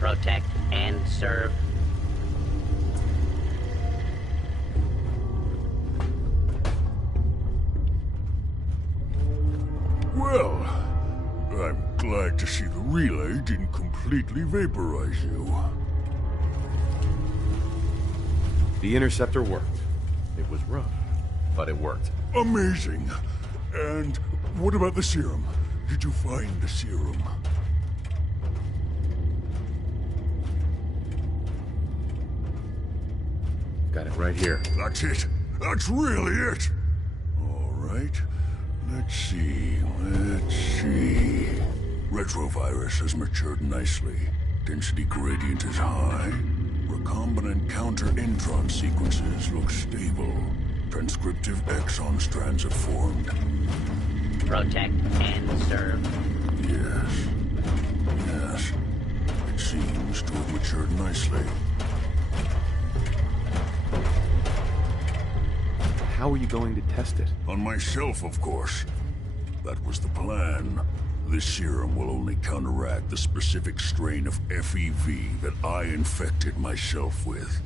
Protect and serve. Well, I'm glad to see the relay didn't completely vaporize you. The interceptor worked. It was rough, but it worked. Amazing. And what about the serum? Did you find the serum? Got it right here. That's it. That's really it. All right. Let's see. Retrovirus has matured nicely. Density gradient is high. Recombinant counter-intron sequences look stable. Transcriptive exon strands have formed. Protect and serve. Yes. It seems to have matured nicely. How are you going to test it? On myself, of course. That was the plan. This serum will only counteract the specific strain of FEV that I infected myself with.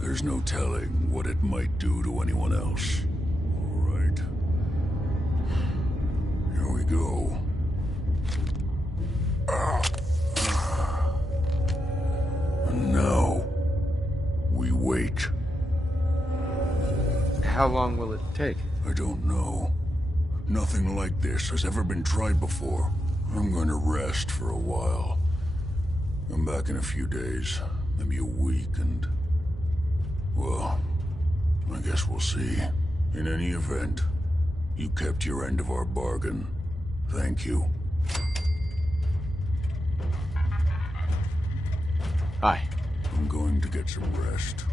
There's no telling what it might do to anyone else. All right. Here we go. And now, we wait. How long will it take? I don't know. Nothing like this has ever been tried before. I'm going to rest for a while. I'm back in a few days, maybe a week, and... well, I guess we'll see. In any event, you kept your end of our bargain. Thank you. Hi. I'm going to get some rest.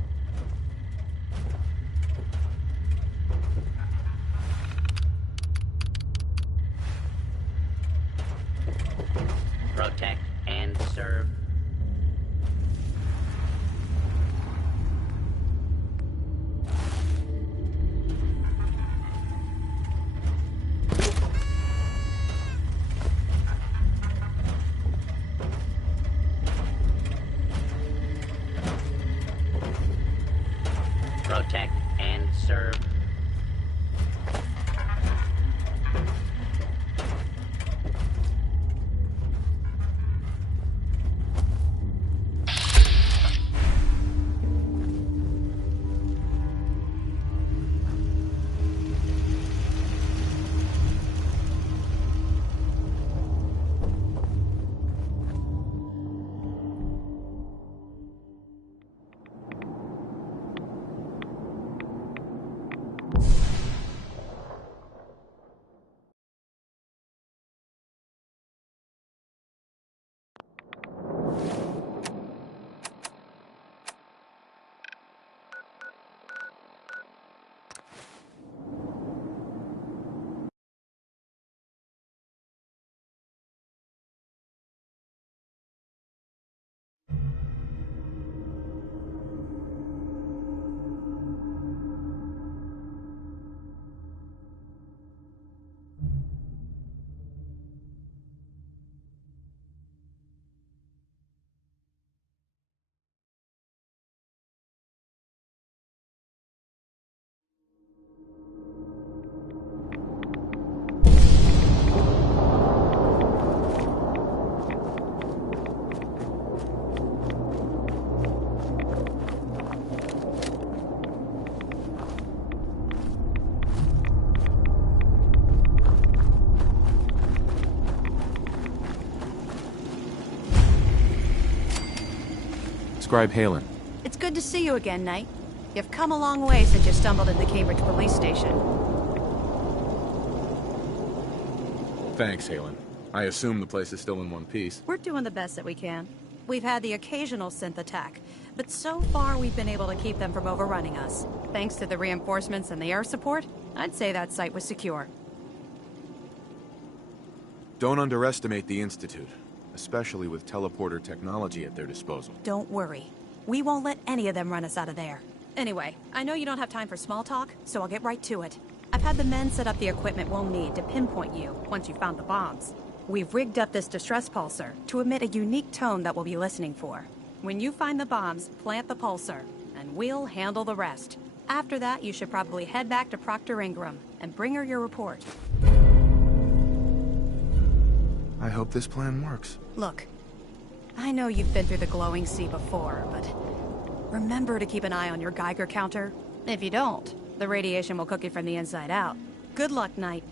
Protect and serve. Protect and serve. Scribe Halen. It's good to see you again, Knight. You've come a long way since you stumbled at the Cambridge police station. Thanks, Halen. I assume the place is still in one piece. We're doing the best that we can. We've had the occasional synth attack, but so far we've been able to keep them from overrunning us. Thanks to the reinforcements and the air support, I'd say that site was secure. Don't underestimate the Institute, especially with teleporter technology at their disposal. Don't worry. We won't let any of them run us out of there. Anyway, I know you don't have time for small talk, so I'll get right to it. I've had the men set up the equipment we'll need to pinpoint you once you've found the bombs. We've rigged up this distress pulsar to emit a unique tone that we'll be listening for. When you find the bombs, plant the pulsar, and we'll handle the rest. After that, you should probably head back to Proctor Ingram and bring her your report. I hope this plan works. Look, I know you've been through the glowing sea before, but remember to keep an eye on your Geiger counter. If you don't, the radiation will cook you from the inside out. Good luck, Knight.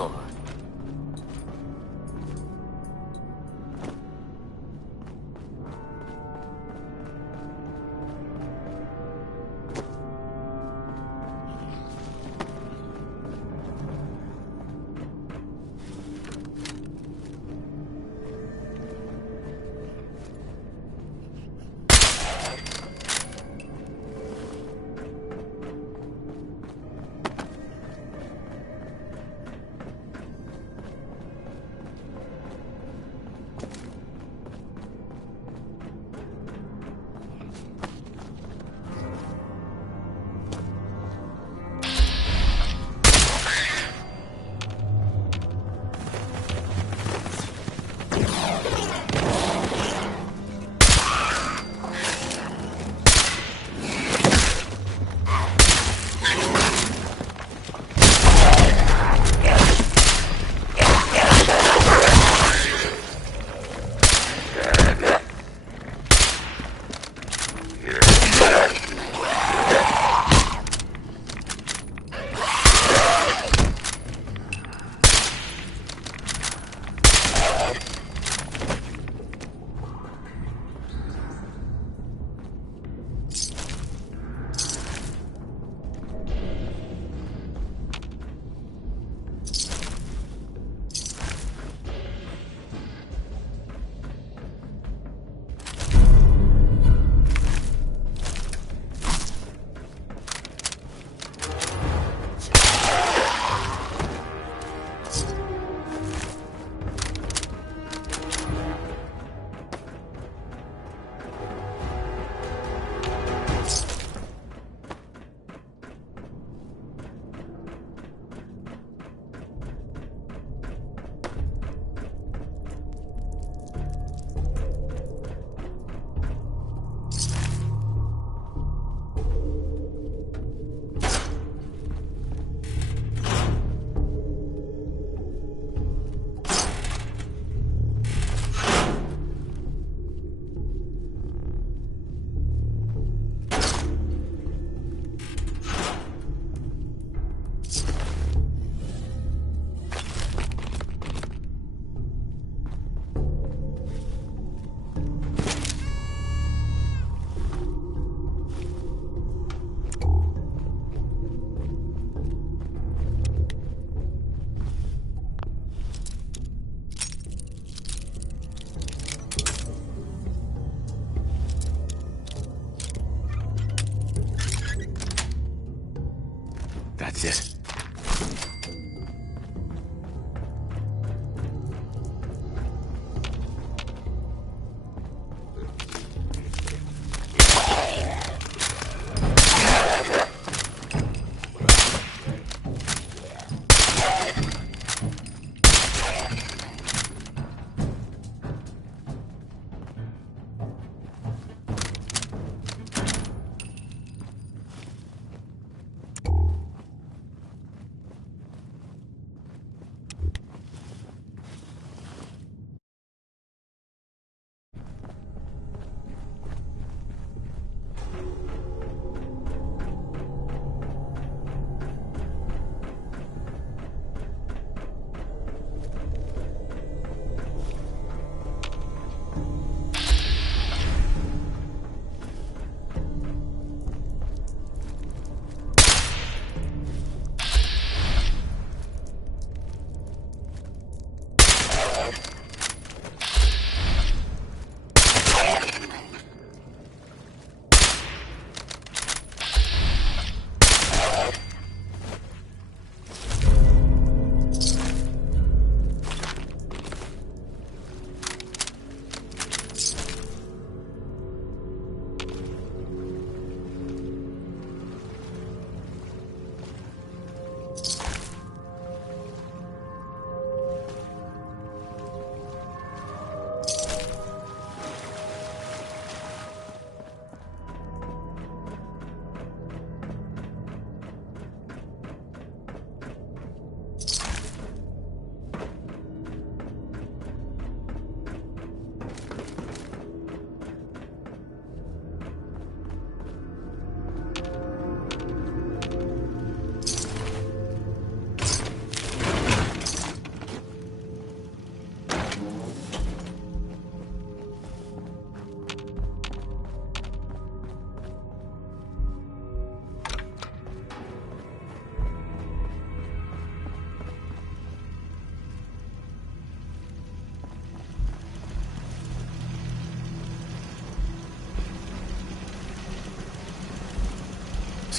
PS4.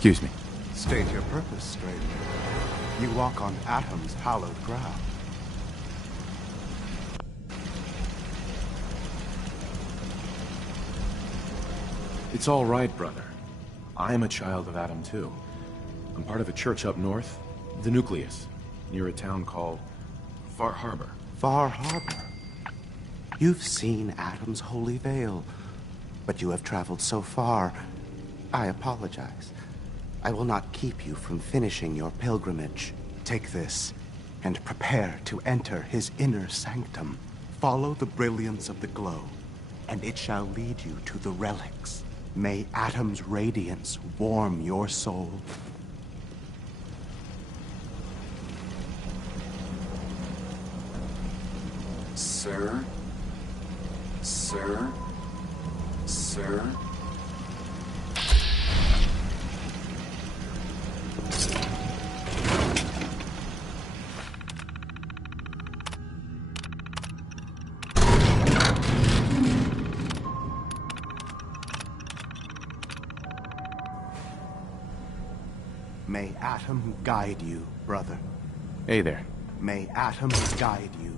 Excuse me. State your purpose, stranger. You walk on Atom's hallowed ground. It's all right, brother. I'm a child of Atom too. I'm part of a church up north, the Nucleus, near a town called Far Harbor. Far Harbor? You've seen Atom's holy veil, but you have traveled so far. I apologize. I will not keep you from finishing your pilgrimage. Take this, and prepare to enter his inner sanctum. Follow the brilliance of the glow, and it shall lead you to the relics. May Atom's radiance warm your soul. Sir? Sir? Sir? May Atom guide you, brother. Hey there. May Atom guide you.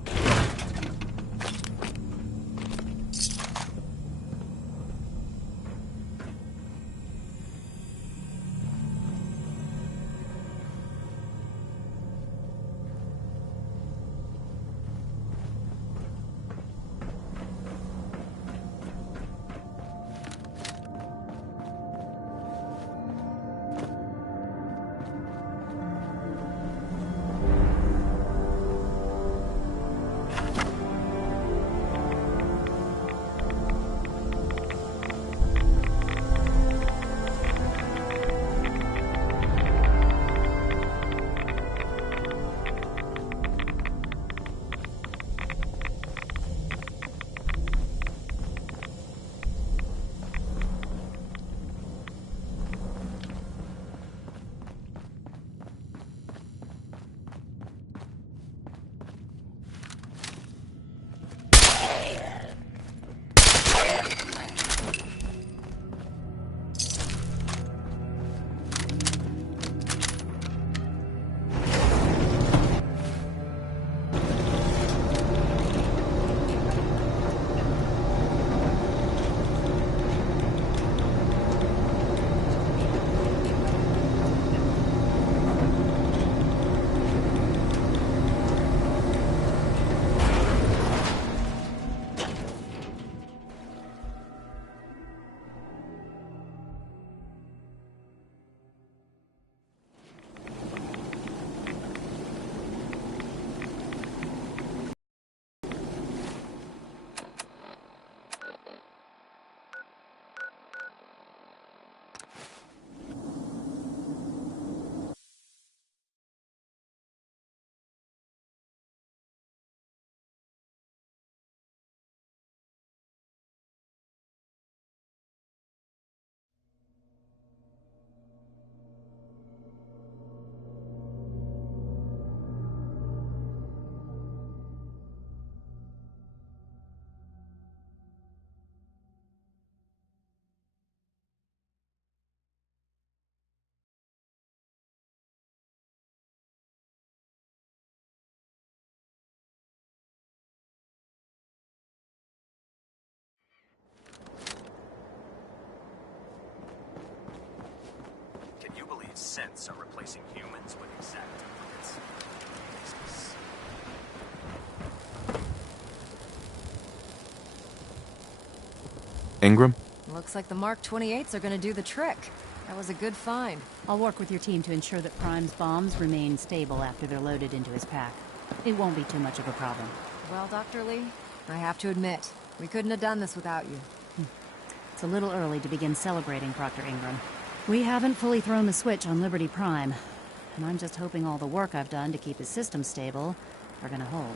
Can you believe synths are replacing humans with exact duplicates? Jesus. Ingram? Looks like the Mark 28s are gonna do the trick. That was a good find. I'll work with your team to ensure that Prime's bombs remain stable after they're loaded into his pack. It won't be too much of a problem. Well, Dr. Lee, I have to admit, we couldn't have done this without you. It's a little early to begin celebrating, Dr. Ingram. We haven't fully thrown the switch on Liberty Prime, and I'm just hoping all the work I've done to keep his system stable are gonna hold.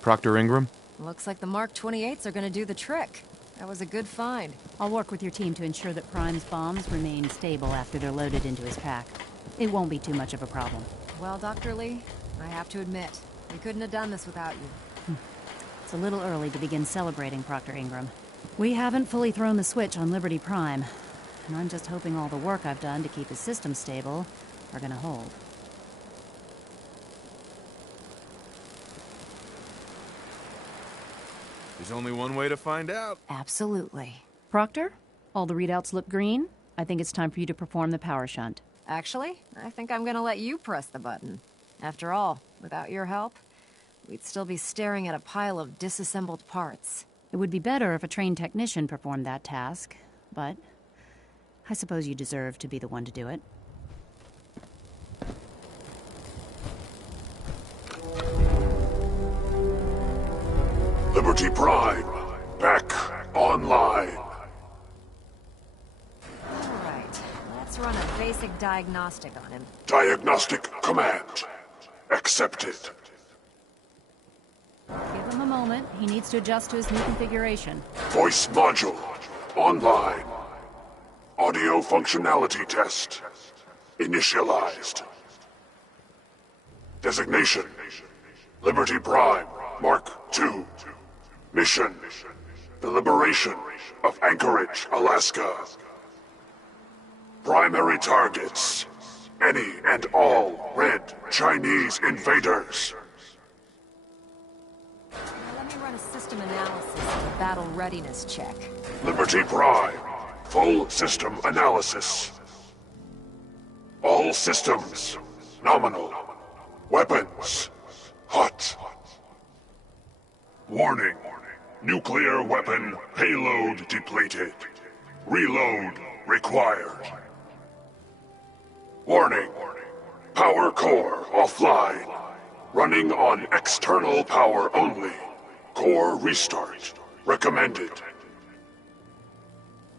Proctor Ingram? Looks like the Mark 28s are gonna do the trick. That was a good find. I'll work with your team to ensure that Prime's bombs remain stable after they're loaded into his pack. It won't be too much of a problem. Well, Dr. Lee, I have to admit, We couldn't have done this without you. It's a little early to begin celebrating, Proctor Ingram. We haven't fully thrown the switch on Liberty Prime, and I'm just hoping all the work I've done to keep his system stable are gonna hold. There's only one way to find out. Absolutely. Proctor, all the readouts look green. I think it's time for you to perform the power shunt. Actually, I think I'm gonna let you press the button. After all, without your help, we'd still be staring at a pile of disassembled parts. It would be better if a trained technician performed that task, but I suppose you deserve to be the one to do it. Liberty Prime, back online. Alright, let's run a basic diagnostic on him. Diagnostic command accepted. Give him a moment. He needs to adjust to his new configuration. Voice module online. Audio functionality test initialized. Designation: Liberty Prime Mark II. Mission: the liberation of Anchorage, Alaska. Primary targets: any and all red Chinese invaders. Let me run a system analysis and a battle readiness check. Liberty Prime, full system analysis. All systems nominal. Weapons hot. Warning: nuclear weapon payload depleted. Reload required. Warning: power core offline. Running on external power only. Core restart recommended.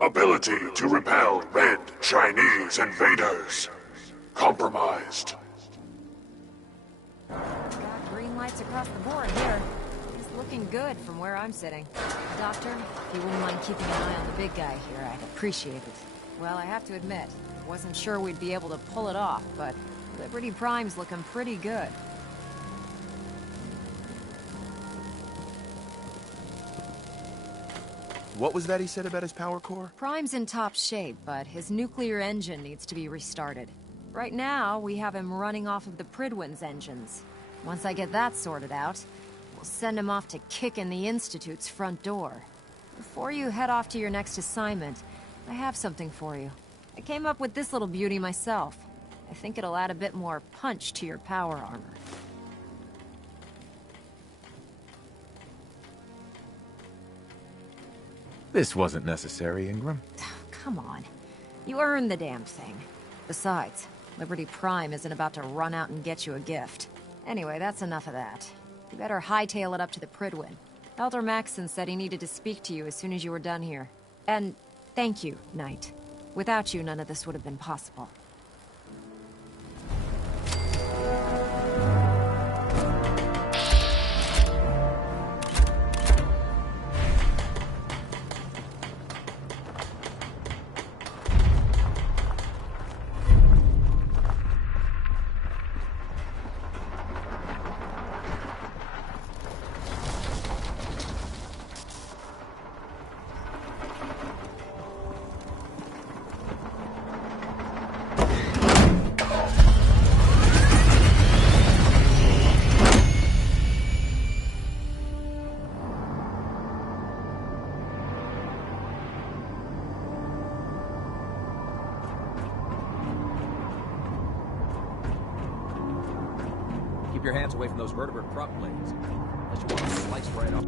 Ability to repel red Chinese invaders compromised. Got green lights across the board here. It's looking good from where I'm sitting. Doctor, if you wouldn't mind keeping an eye on the big guy here, I'd appreciate it. Well, I have to admit, wasn't sure we'd be able to pull it off, but Liberty Prime's looking pretty good. What was that he said about his power core? Prime's in top shape, but his nuclear engine needs to be restarted. Right now, we have him running off of the Pridwin's engines. Once I get that sorted out, we'll send him off to kick in the Institute's front door. Before you head off to your next assignment, I have something for you. I came up with this little beauty myself. I think it'll add a bit more punch to your power armor. This wasn't necessary, Ingram. Come on. You earned the damn thing. Besides, Liberty Prime isn't about to run out and get you a gift. Anyway, that's enough of that. You better hightail it up to the Pridwin. Elder Maxson said he needed to speak to you as soon as you were done here. And thank you, Knight. Without you, none of this would have been possible. Your hands away from those vertebrate prop blades. Unless you want to slice right off.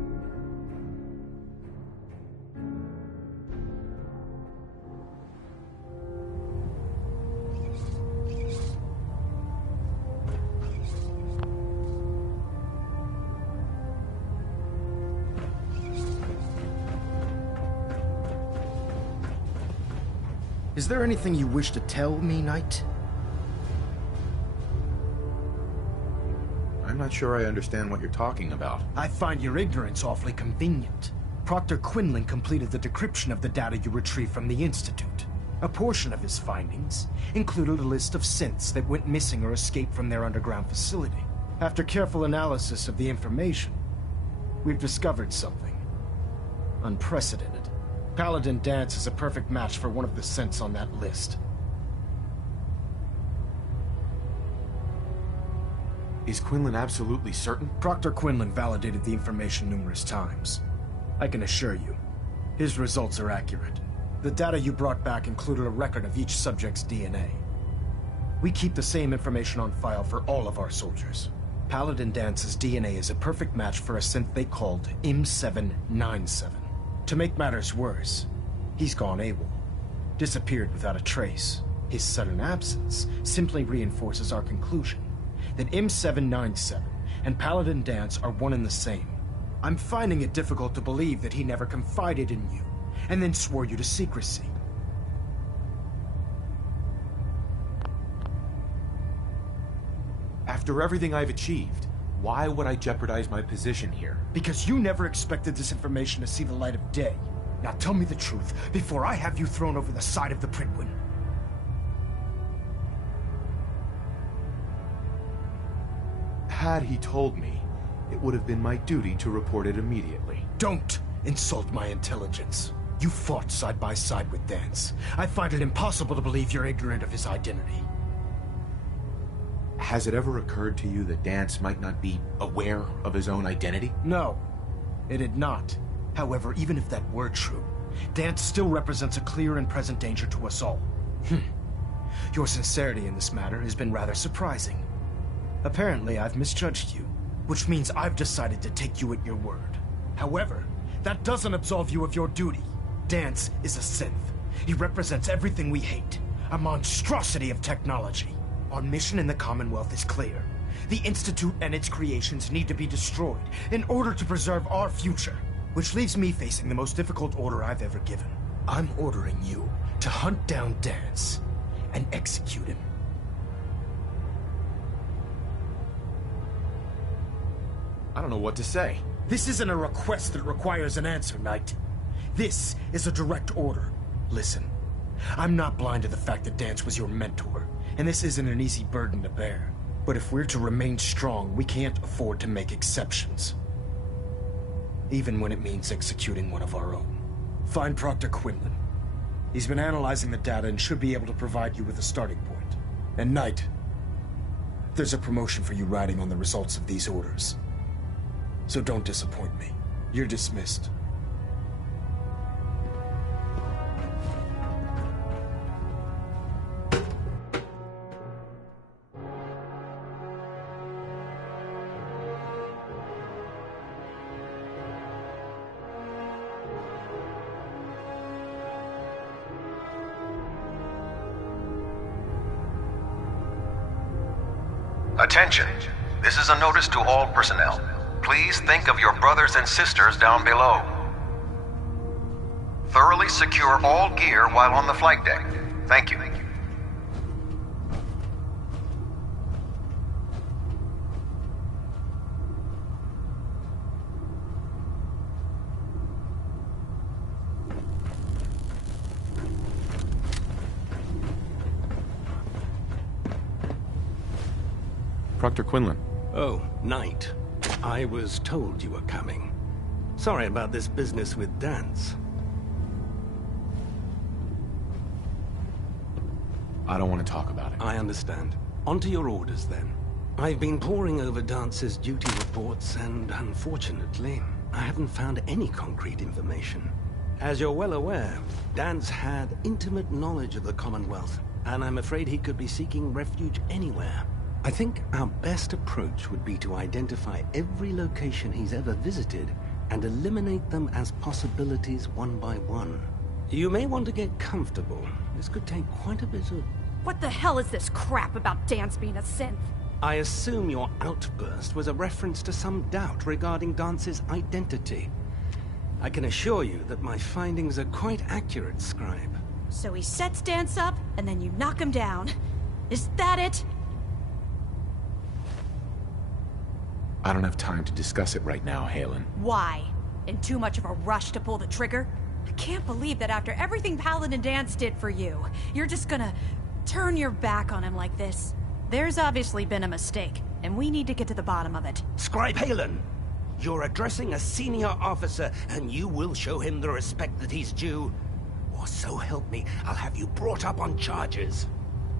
Is there anything you wish to tell me, Knight? I'm not sure I understand what you're talking about. I find your ignorance awfully convenient. Proctor Quinlan completed the decryption of the data you retrieved from the Institute. A portion of his findings included a list of synths that went missing or escaped from their underground facility. After careful analysis of the information, we've discovered something. Unprecedented. Paladin Danse is a perfect match for one of the scents on that list. Is Quinlan absolutely certain? Proctor Quinlan validated the information numerous times. I can assure you, his results are accurate. The data you brought back included a record of each subject's DNA. We keep the same information on file for all of our soldiers. Paladin Dance's DNA is a perfect match for a synth they called M797. To make matters worse, he's gone AWOL. Disappeared without a trace. His sudden absence simply reinforces our conclusion that M797 and Paladin Danse are one and the same. I'm finding it difficult to believe that he never confided in you, and then swore you to secrecy. After everything I've achieved, why would I jeopardize my position here? Because you never expected this information to see the light of day. Now tell me the truth, before I have you thrown over the side of the Pridwin. Had he told me, it would have been my duty to report it immediately. Don't insult my intelligence. You fought side by side with Danse. I find it impossible to believe you're ignorant of his identity. Has it ever occurred to you that Danse might not be aware of his own identity? No, it had not. However, even if that were true, Danse still represents a clear and present danger to us all. Your sincerity in this matter has been rather surprising. Apparently, I've misjudged you, which means I've decided to take you at your word. However, that doesn't absolve you of your duty. Danse is a synth. He represents everything we hate, a monstrosity of technology. Our mission in the Commonwealth is clear. The Institute and its creations need to be destroyed in order to preserve our future, which leaves me facing the most difficult order I've ever given. I'm ordering you to hunt down Danse and execute him. I don't know what to say. This isn't a request that requires an answer, Knight. This is a direct order. Listen, I'm not blind to the fact that Danse was your mentor, and this isn't an easy burden to bear. But if we're to remain strong, we can't afford to make exceptions. Even when it means executing one of our own. Find Proctor Quinlan. He's been analyzing the data and should be able to provide you with a starting point. And Knight, there's a promotion for you riding on the results of these orders. So don't disappoint me. You're dismissed. Attention. This is a notice to all personnel. Please think of your brothers and sisters down below. Thoroughly secure all gear while on the flight deck. Thank you. Proctor Quinlan. Oh, Knight. I was told you were coming. Sorry about this business with Danse. I don't want to talk about it. I understand. On to your orders, then. I've been poring over Dance's duty reports, and unfortunately, I haven't found any concrete information. As you're well aware, Danse had intimate knowledge of the Commonwealth, and I'm afraid he could be seeking refuge anywhere. I think our best approach would be to identify every location he's ever visited and eliminate them as possibilities one by one. You may want to get comfortable. This could take quite a bit of... What the hell is this crap about Danse being a synth? I assume your outburst was a reference to some doubt regarding Dance's identity. I can assure you that my findings are quite accurate, Scribe. So he sets Danse up, and then you knock him down. Is that it? I don't have time to discuss it right now, Halen. Why? In too much of a rush to pull the trigger? I can't believe that after everything Paladin Danse did for you, you're just gonna turn your back on him like this. There's obviously been a mistake. and we need to get to the bottom of it. Scribe Halen, you're addressing a senior officer, and you will show him the respect that he's due. Or so help me, I'll have you brought up on charges.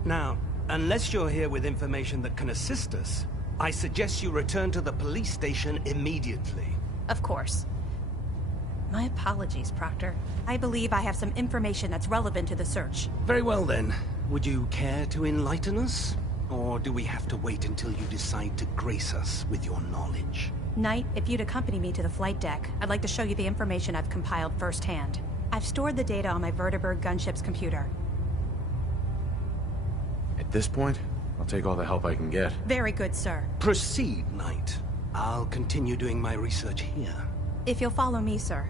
Now, unless you're here with information that can assist us, I suggest you return to the police station immediately. Of course. My apologies, Proctor. I believe I have some information that's relevant to the search. Very well then. Would you care to enlighten us? Or do we have to wait until you decide to grace us with your knowledge? Knight, if you'd accompany me to the flight deck, I'd like to show you the information I've compiled firsthand. I've stored the data on my Vertibird gunship's computer. At this point, I'll take all the help I can get. Very good, sir. Proceed, Knight. I'll continue doing my research here. If you'll follow me, sir.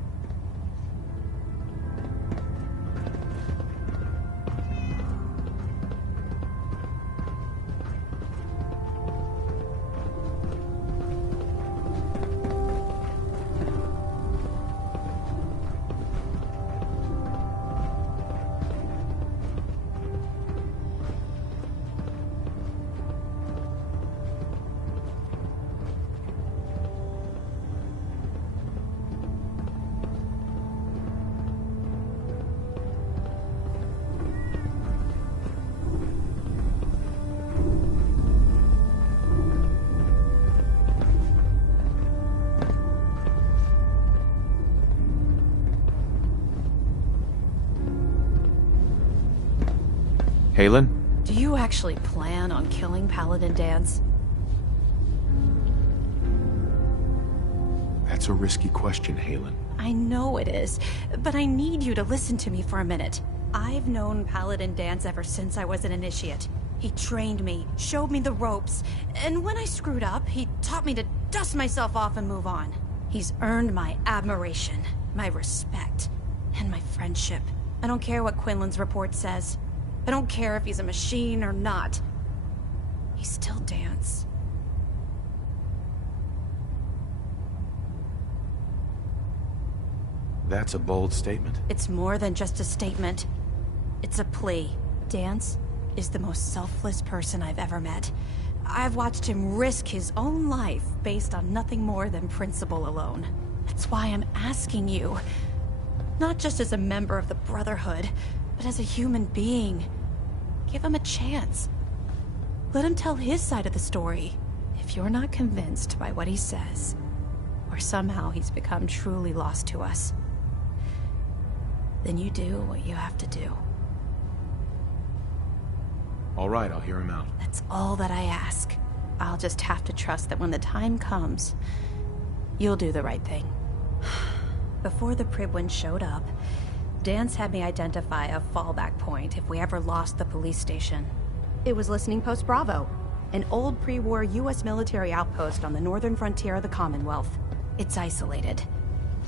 Halen? Do you actually plan on killing Paladin Dance? That's a risky question, Halen. I know it is, but I need you to listen to me for a minute. I've known Paladin Dance ever since I was an initiate. He trained me, showed me the ropes, and when I screwed up, he taught me to dust myself off and move on. He's earned my admiration, my respect, and my friendship. I don't care what Quinlan's report says. I don't care if he's a machine or not. He's still Dance. That's a bold statement. It's more than just a statement. It's a plea. Dance is the most selfless person I've ever met. I've watched him risk his own life based on nothing more than principle alone. That's why I'm asking you. Not just as a member of the Brotherhood, but as a human being. Give him a chance. Let him tell his side of the story. If you're not convinced by what he says, or somehow he's become truly lost to us, then you do what you have to do. All right, I'll hear him out. That's all that I ask. I'll just have to trust that when the time comes, you'll do the right thing. Before the Pribwin showed up, Dance had me identify a fallback point if we ever lost the police station. It was Listening Post Bravo, an old pre-war US military outpost on the northern frontier of the Commonwealth. It's isolated,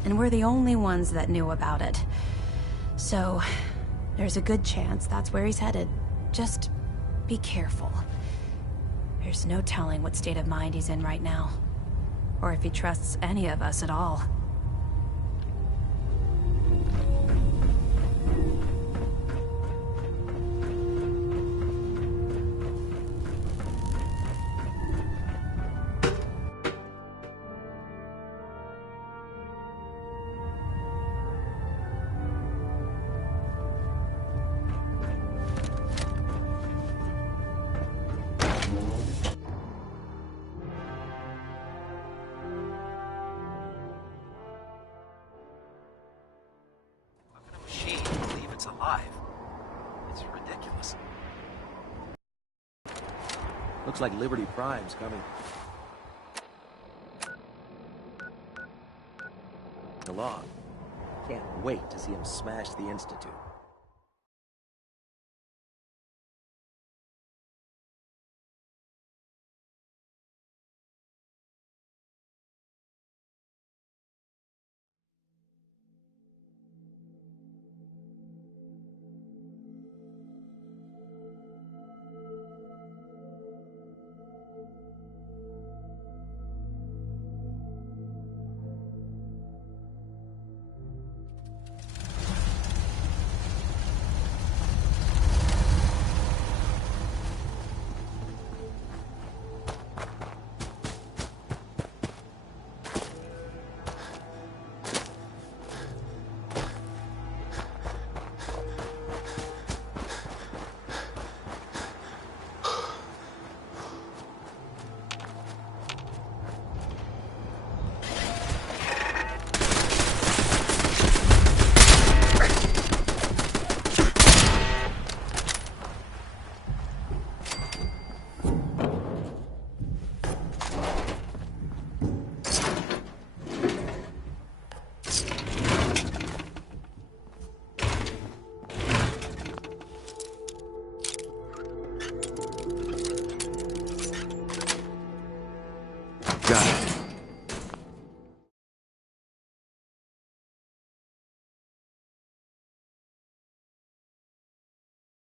and we're the only ones that knew about it. So, there's a good chance that's where he's headed. Just be careful. There's no telling what state of mind he's in right now, or if he trusts any of us at all. Looks like Liberty Prime's coming along. Can't wait to see him smash the Institute. got it.